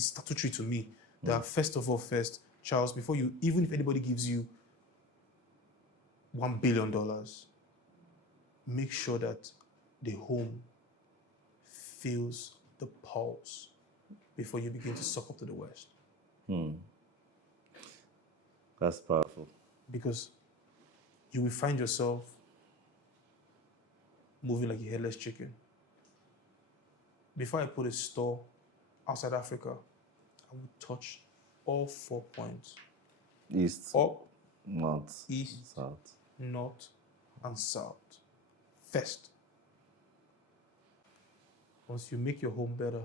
statutory to me. That first of all, Charles, before you, even if anybody gives you $1 billion, make sure that the home feels the pulse before you begin to suck up to the West. That's powerful. Because you will find yourself moving like a headless chicken. Before I put a store outside Africa, I would touch all 4 points. East, Up, north, east, south. north, and south. First. Once you make your home better,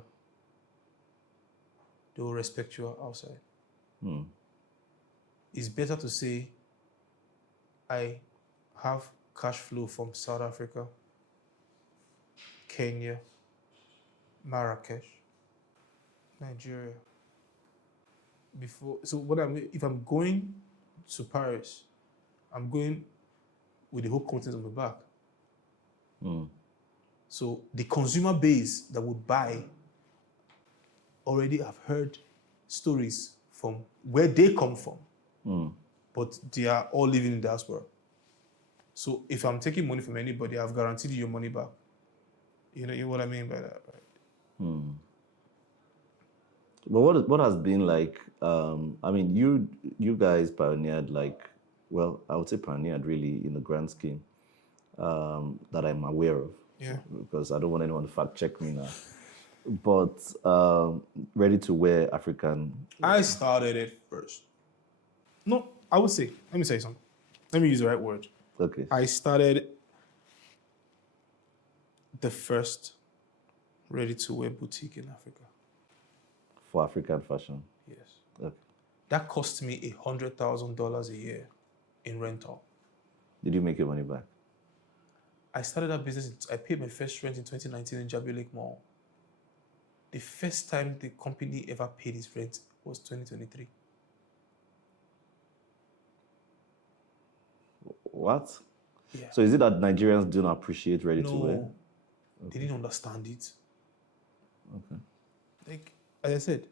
they will respect you outside. It's better to say, I have cash flow from South Africa, Kenya, Marrakesh, Nigeria. If I'm going to Paris, I'm going with the whole content on the back. So the consumer base that would buy already have heard stories from where they come from, but they are all living in diaspora. So if I'm taking money from anybody, I've guaranteed you your money back. You know what I mean by that, right? But what has been like? I mean, you guys pioneered I would say pioneered really in the grand scheme that I'm aware of. Yeah. Because I don't want anyone to fact check me now. But ready to wear African. I started it first. No, I would say, let me say something. Let me use the right word. Okay. I started the first ready-to-wear boutique in Africa. For African fashion. Yes. Okay. That cost me $100,000 a year in rental. Did you make your money back? I started that business. I paid my first rent in 2019 in Jabi Lake Mall. The first time the company ever paid its rent was 2023. What? Yeah. So is it that Nigerians don't appreciate ready to wear? No, they didn't understand it. Okay. Like, as I said,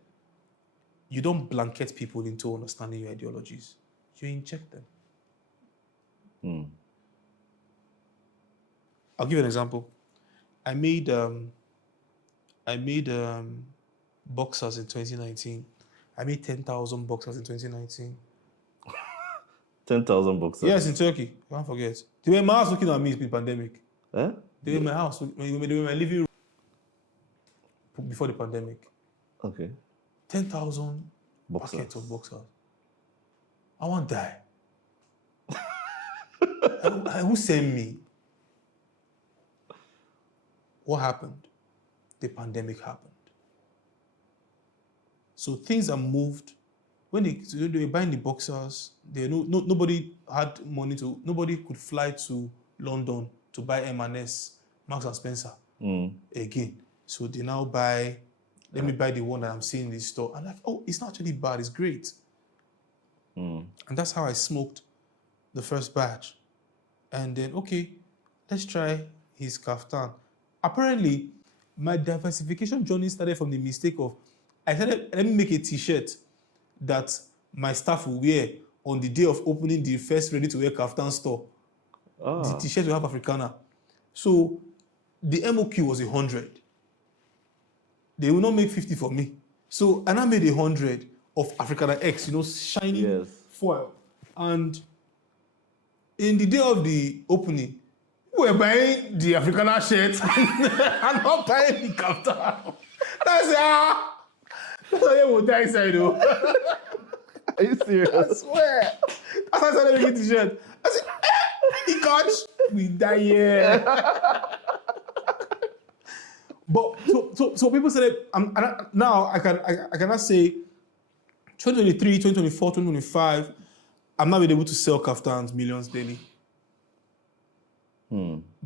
you don't blanket people into understanding your ideologies. You inject them. I'll give you an example. I made boxers in 2019. I made 10,000 boxers in 2019. 10,000 boxers. Yes, in Turkey. Don't forget. They were in my house looking at me in the pandemic. Eh? They were in my house. They were in my living room before the pandemic. Okay. 10,000 Boxers. packets of boxers. I want to die. Who sent me? What happened? The pandemic happened. So things are moved. When they were buying the boxers, nobody had money nobody could fly to London to buy M&S, Marks and Spencer again. So they now let me buy the one that I'm seeing in the store. I'm like, oh, it's not actually bad, it's great. And that's how I smoked the first batch. And then, okay, let's try his kaftan. Apparently, My diversification journey started from the mistake of, let me make a t-shirt that my staff will wear on the day of opening the first ready-to-wear kaftan store. The t-shirt will have Africana. So the MOQ was 100. They will not make 50 for me. So, and I made 100 of Africana X, shiny foil. And in the day of the opening, we were buying the Africana shirt and not buying the kaftan. That's why we'll die inside, though. Are you serious? I swear. That's why I started making t-shirt. I said, he catch, we die here. But so people said, now I cannot say 2023, 2024, 2025, I'm not able to sell kaftans millions daily.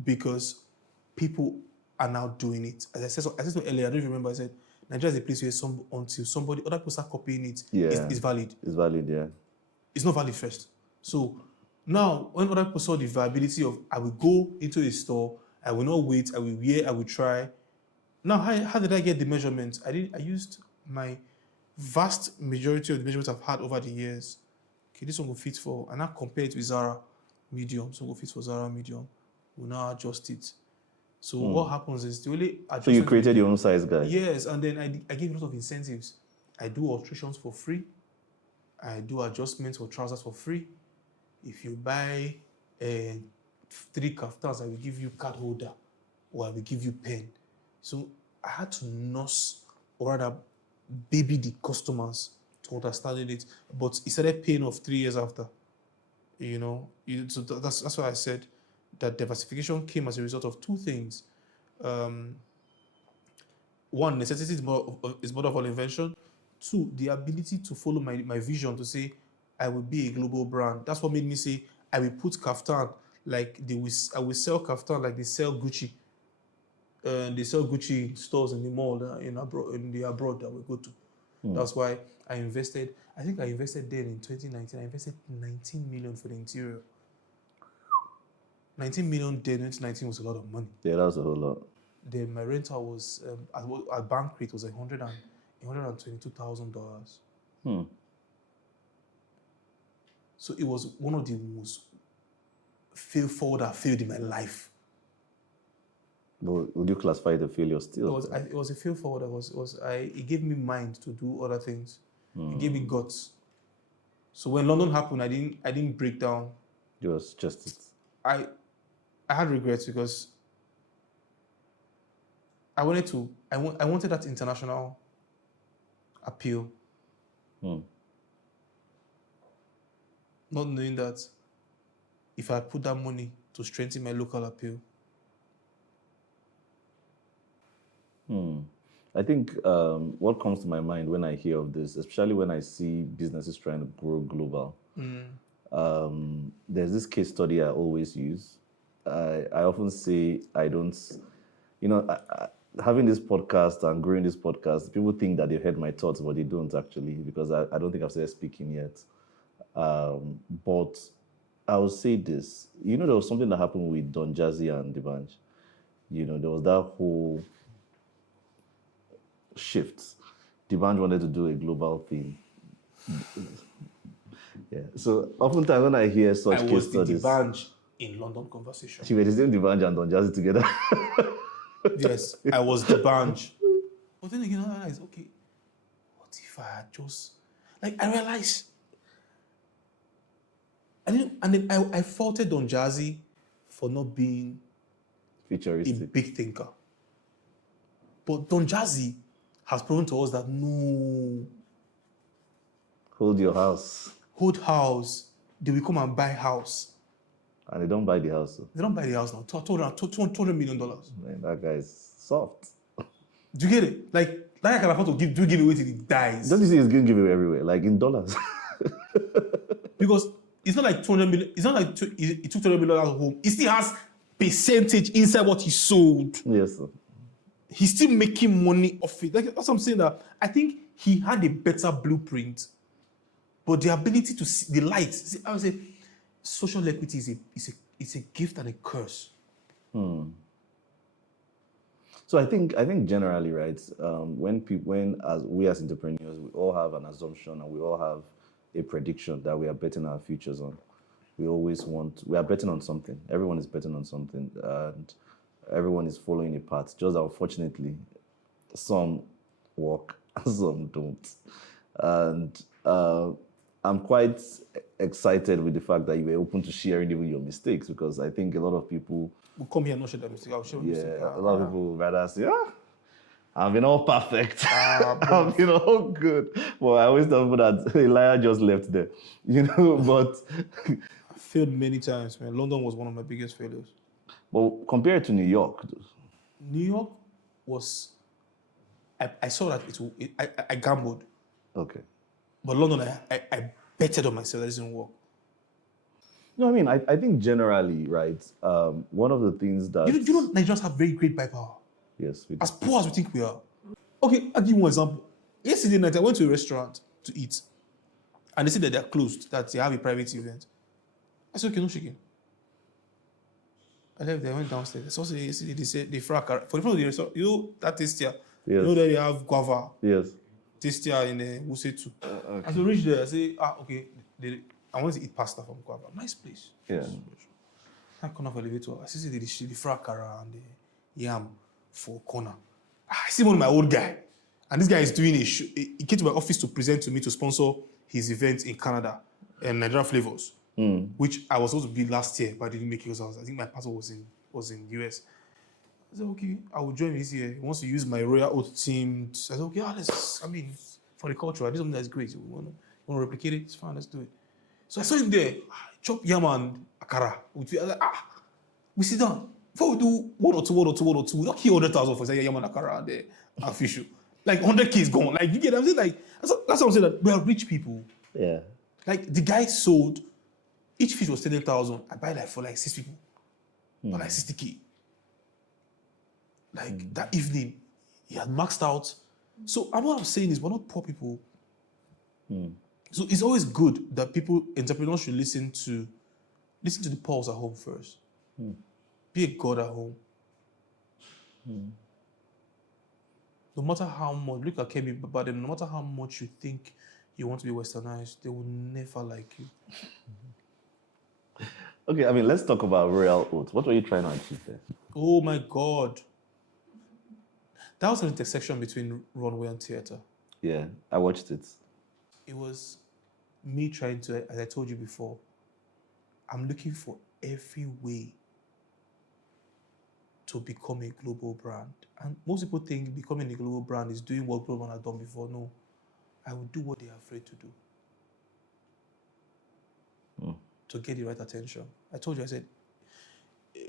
Because people are now doing it. As I said earlier, I don't remember, I said, Nigeria is a place where until other people start copying it, it's valid. It's valid, yeah. It's not valid first. So now, when other people saw the viability of, I will go into a store, I will not wait, I will wear, I will try. Now, how did I get the measurements? I used my vast majority of the measurements I've had over the years. Okay, this one will fit for, and I compare it with Zara medium. So will fit for Zara medium. We'll now adjust it. So what happens is the only adjustment. So you created your own size guide? Yes, and then I give a lot of incentives. I do alterations for free. I do adjustments for trousers for free. If you buy 3 kaftans, I will give you card holder, or I will give you pen. So I had to nurse, or rather baby the customers to understanding it. But it started paying off 3 years after. So that's why I said that diversification came as a result of 2 things. One, necessity is mother of all invention. 2, the ability to follow my vision to say, I will be a global brand. That's what made me say, I will put kaftan like I will sell kaftan like they sell Gucci. They sell Gucci stores in the mall in the abroad that we go to. That's why I invested. I think I invested then in 2019. I invested 19 million for the interior. 19 million then in 2019 was a lot of money. Yeah, that was a whole lot. Then my rental was at bank rate was $122,000. So it was one of the most forward I failed in my life. But would you classify it a failure still? It was a fail forward. It gave me mind to do other things. It gave me guts. So when London happened, I didn't break down. It was just it. I had regrets because I wanted that international appeal. Not knowing that if I put that money to strengthen my local appeal. I think what comes to my mind when I hear of this, especially when I see businesses trying to grow global, there's this case study I always use. I often say I don't, having this podcast and growing this podcast, people think that they've heard my thoughts, but they don't actually, because I don't think I've started speaking yet. But I will say this, there was something that happened with Don Jazzy and D'banj. There was that whole shift. D'banj wanted to do a global thing. Yeah. So oftentimes when I hear such case studies, I was the D'banj in London conversation. You were the same D'banj and Don Jazzy together. Yes, I was D'banj. But then again, I realized, okay, what if I had just I realized, and then I faulted Don Jazzy for not being futuristic, a big thinker. But Don Jazzy has proven to us that no. Hold your house. Hold house. They will come and buy house. And they don't buy the house. So. They don't buy the house now. $200 million. Man, that guy is soft. Do you get it? Like I can afford to give away till he dies. Don't you see he's giving giveaway everywhere, like in dollars? Because it's not like 200 million. It's not like he took $200 million out of home. He still has percentage inside what he sold. Yes, sir. He's still making money off it. That's what I'm saying. That I think he had a better blueprint, but the ability to see the light. See, I would say, social equity is a gift and a curse. So I think generally, right, when as we as entrepreneurs, we all have an assumption and we all have a prediction that we are betting our futures on. We are betting on something. Everyone is betting on something, and everyone is following a path. Just that unfortunately, some work and some don't. And I'm quite excited with the fact that you were open to sharing even your mistakes, because I think a lot of people, We'll come here and not share that mistake. I'll share my mistake. a lot of people would rather say, I've been all perfect. I've been all good. Well, I always tell people that Elijah just left there, but I failed many times, man. London was one of my biggest failures. compared to New York, New York was, I saw that I gambled. okay. But London, I betted on myself that it doesn't work. No, I mean, I think generally, right, one of the things that... You know Nigerians have very great buy power. Yes, we do. As poor as we think we are. Okay, I'll give you one example. Yesterday night, I went to a restaurant to eat. And they said that they're closed, that they have a private event. I said, okay, no shaking. I left there, I went downstairs. I saw yesterday, they said, they frack. For the front of the restaurant, you know that tastier? Yes. You know that they have guava. Yes. Tastier in Wuse too. Okay. As we reached there, I say, okay, I want to eat pasta from guava. Nice place. Yeah. I come off elevator. I see the frakara and the yam for corner. I see one of my old guy. And this guy is doing a show. He came to my office to present to me to sponsor his event in Canada and Nigeria Flavors, which I was supposed to be last year, but I didn't make it because I think my passport was in US. I said, okay, I will join this year. He wants to use my Royal Oath team. I said, okay, for the culture, I did something that's great. You want to replicate it? It's fine, let's do it. So I saw him there, chop yam and akara. I was like, we sit down. Before we do one or two, we don't kill 100,000 for saying yam and akara and the official. Like 100K is gone. Like, you get, I'm saying, like, that's what I'm saying, that we are rich people. Yeah. Like, the guy sold, each fish was 10,000. I buy like for like 6 people. For like 60K. Like, that evening, he had maxed out. So, what I'm saying is, we're not poor people. So, it's always good that entrepreneurs should listen to the pulse at home first. Be a God at home. No matter how much, look at Kemi, but no matter how much you think you want to be westernized, they will never like you. Okay, I mean, let's talk about Royal Oath. What were you trying to achieve there? Oh my God. That was an intersection between runway and theater. Yeah, I watched it. It was me trying to, as I told you before, I'm looking for every way to become a global brand. And most people think becoming a global brand is doing what global brand has done before. No, I will do what they are afraid to do. To get the right attention. I told you, I said,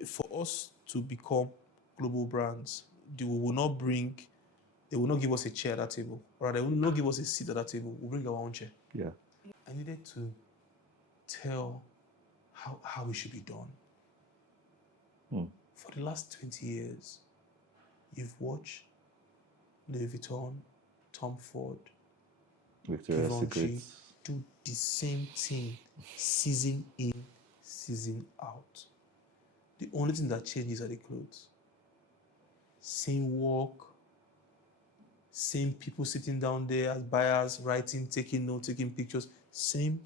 for us to become global brands, they will not give us a chair at that table. Or they will not give us a seat at that table. We'll bring our own chair. Yeah. I needed to tell how it should be done. For the last 20 years, you've watched Louis Vuitton, Tom Ford, Victoria's Secret do the same thing, season in, season out. The only thing that changes are the clothes. Same work, same people sitting down there as buyers, writing, taking notes, taking pictures. Same.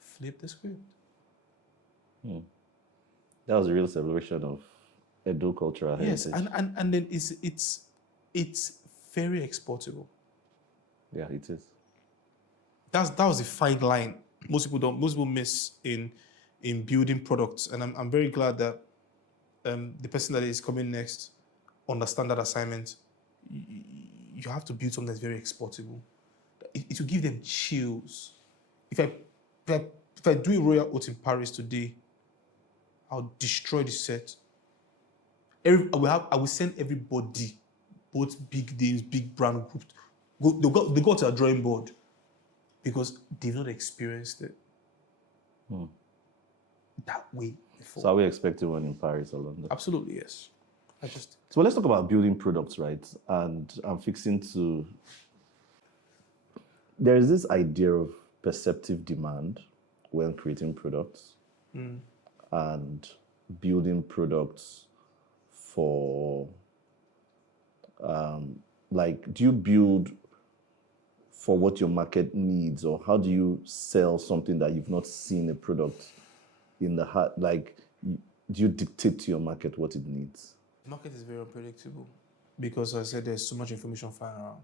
Flip the script. That was a real celebration of Edo cultural heritage. Yes, and then it's very exportable. Yeah, it is. That was a fine line. Most people miss in building products, and I'm very glad that the person that is coming next understand that assignment. You have to build something that's very exportable. It will give them chills. If I do a Royal Oath in Paris today, I'll destroy the set. I will send everybody, both big names, big brand groups, they go to a drawing board because they've not experienced it that way before. So are we expecting one in Paris or London? Absolutely, yes. So let's talk about building products, right? And I'm fixing to... There is this idea of perceptive demand when creating products. And building products for, like, do you build for what your market needs, or how do you sell something that you've not seen a product in the heart? Like, do you dictate to your market what it needs? The market is very unpredictable because, as I said, there's so much information flying around.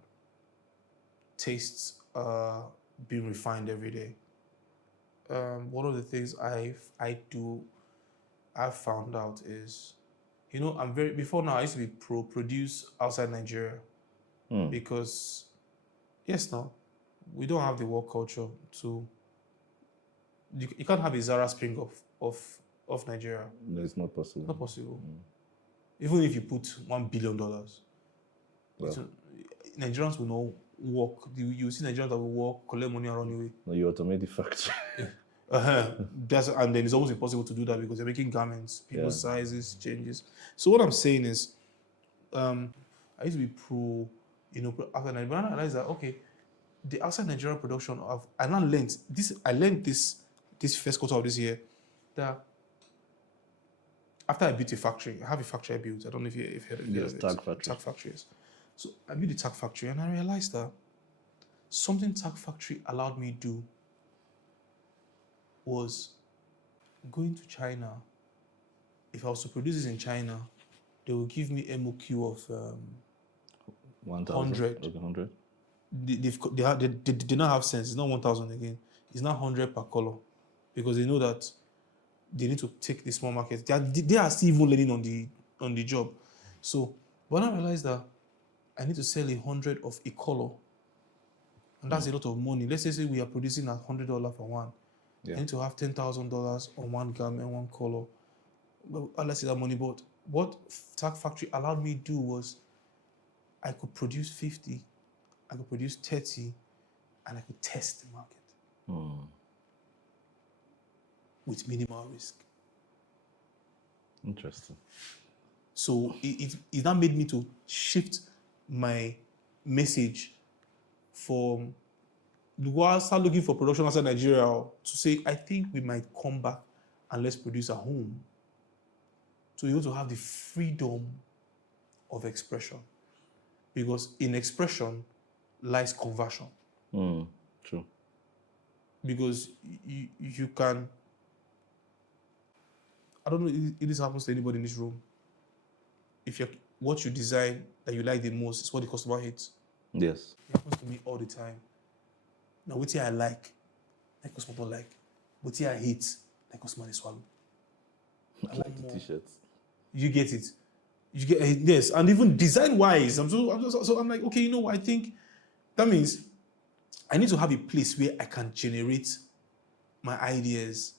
Tastes are being refined every day. One of the things I've found out is, before now I used to be produce outside Nigeria because, yes, now we don't have the work culture to. You can't have a Zara Spring of Nigeria. No, it's not possible. Not possible. Even if you put $1 billion, Nigerians will not work. You see Nigerians that will work, collect money, and run away. No, you automate the factory. And then it's almost impossible to do that because they're making garments, people's sizes changes. So what I'm saying is, I used to be after Nigeria, but I realized that the outside Nigeria production I learned this first quarter of this year that after I built a factory, I have a factory I built. I don't know if you've heard of it. Yes, tag factory. Tag factories. So I built a tag factory and I realized that something tag factory allowed me to do was going to China. If I was to produce this in China, they will give me MOQ of 100. 100. They now have sense. It's not 1,000 again. It's now 100 per color because they know that they need to take the small market. They are still even learning on the job. So when I realized that I need to sell 100 of a color, and that's a lot of money. Let's say we are producing at $100 for one. I need to have $10,000 on one garment, one color. Well, let's say that money. But what Tag Factory allowed me to do was I could produce 50, I could produce 30, and I could test the market with minimal risk. Interesting. So it now made me to shift my message from start looking for production outside Nigeria to say, I think we might come back and let's produce at home to be able to have the freedom of expression. Because in expression lies conversion. True. Because you can, I don't know if this happens to anybody in this room. If what you design that you like the most is what the customer hates. Yes. It happens to me all the time. Now, what I like customer don't like. What I hate, like customer they swallow. I like the t-shirts. You get it. You get yes, and even design-wise, I'm like, okay, you know, I think that means I need to have a place where I can generate my ideas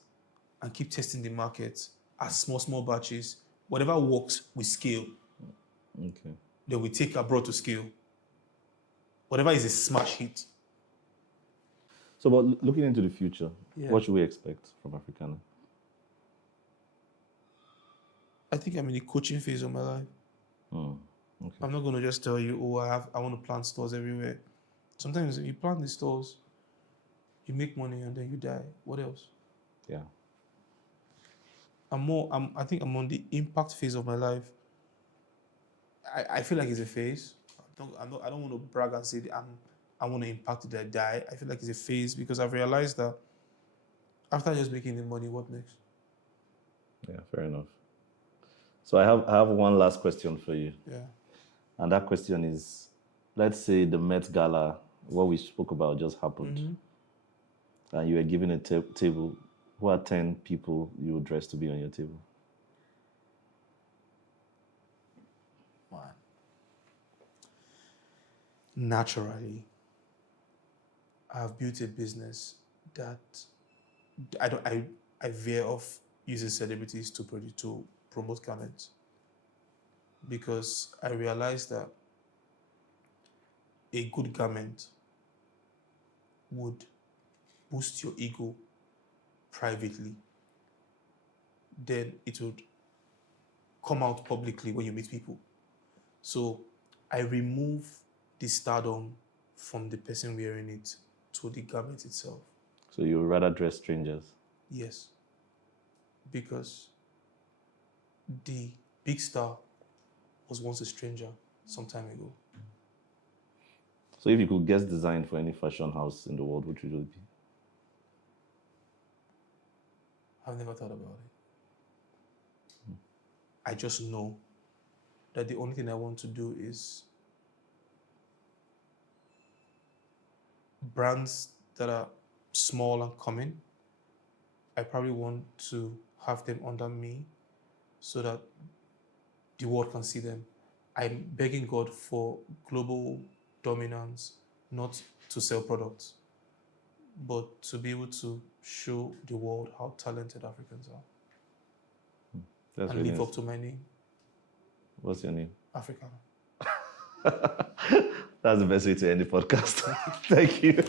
and keep testing the market as small batches. Whatever works, we scale. Okay. Then we take abroad to scale. Whatever is a smash hit. So, but looking into the future, what should we expect from Africana? I think I'm in the coaching phase of my life. Okay. I'm not going to just tell you, I want to plant stores everywhere. Sometimes if you plant the stores, you make money and then you die. What else? Yeah. I think I'm on the impact phase of my life. I feel like it's a phase. I don't want to brag and say that I want to impact it, I die. I feel like it's a phase because I've realized that after just making the money, what next? Yeah, fair enough. So I have one last question for you. Yeah. And that question is, let's say the Met Gala, what we spoke about just happened. And you were given a table. Who are 10 people you would dress to be on your table? One. Naturally, I've built a business that I veer off using celebrities to promote garments because I realized that a good garment would boost your ego privately. Then it would come out publicly when you meet people. So I remove the stardom from the person wearing it to the garment itself. So you would rather dress strangers? Yes. Because the big star was once a stranger some time ago. So if you could guest design for any fashion house in the world, what would it be? I've never thought about it. I just know that the only thing I want to do is brands that are small and coming. I probably want to have them under me so that the world can see them. I'm begging God for global dominance, not to sell products, but to be able to show the world how talented Africans are. That's And really live nice. up to my name, What's your name? Africana. That's the best way to end the podcast. Thank you.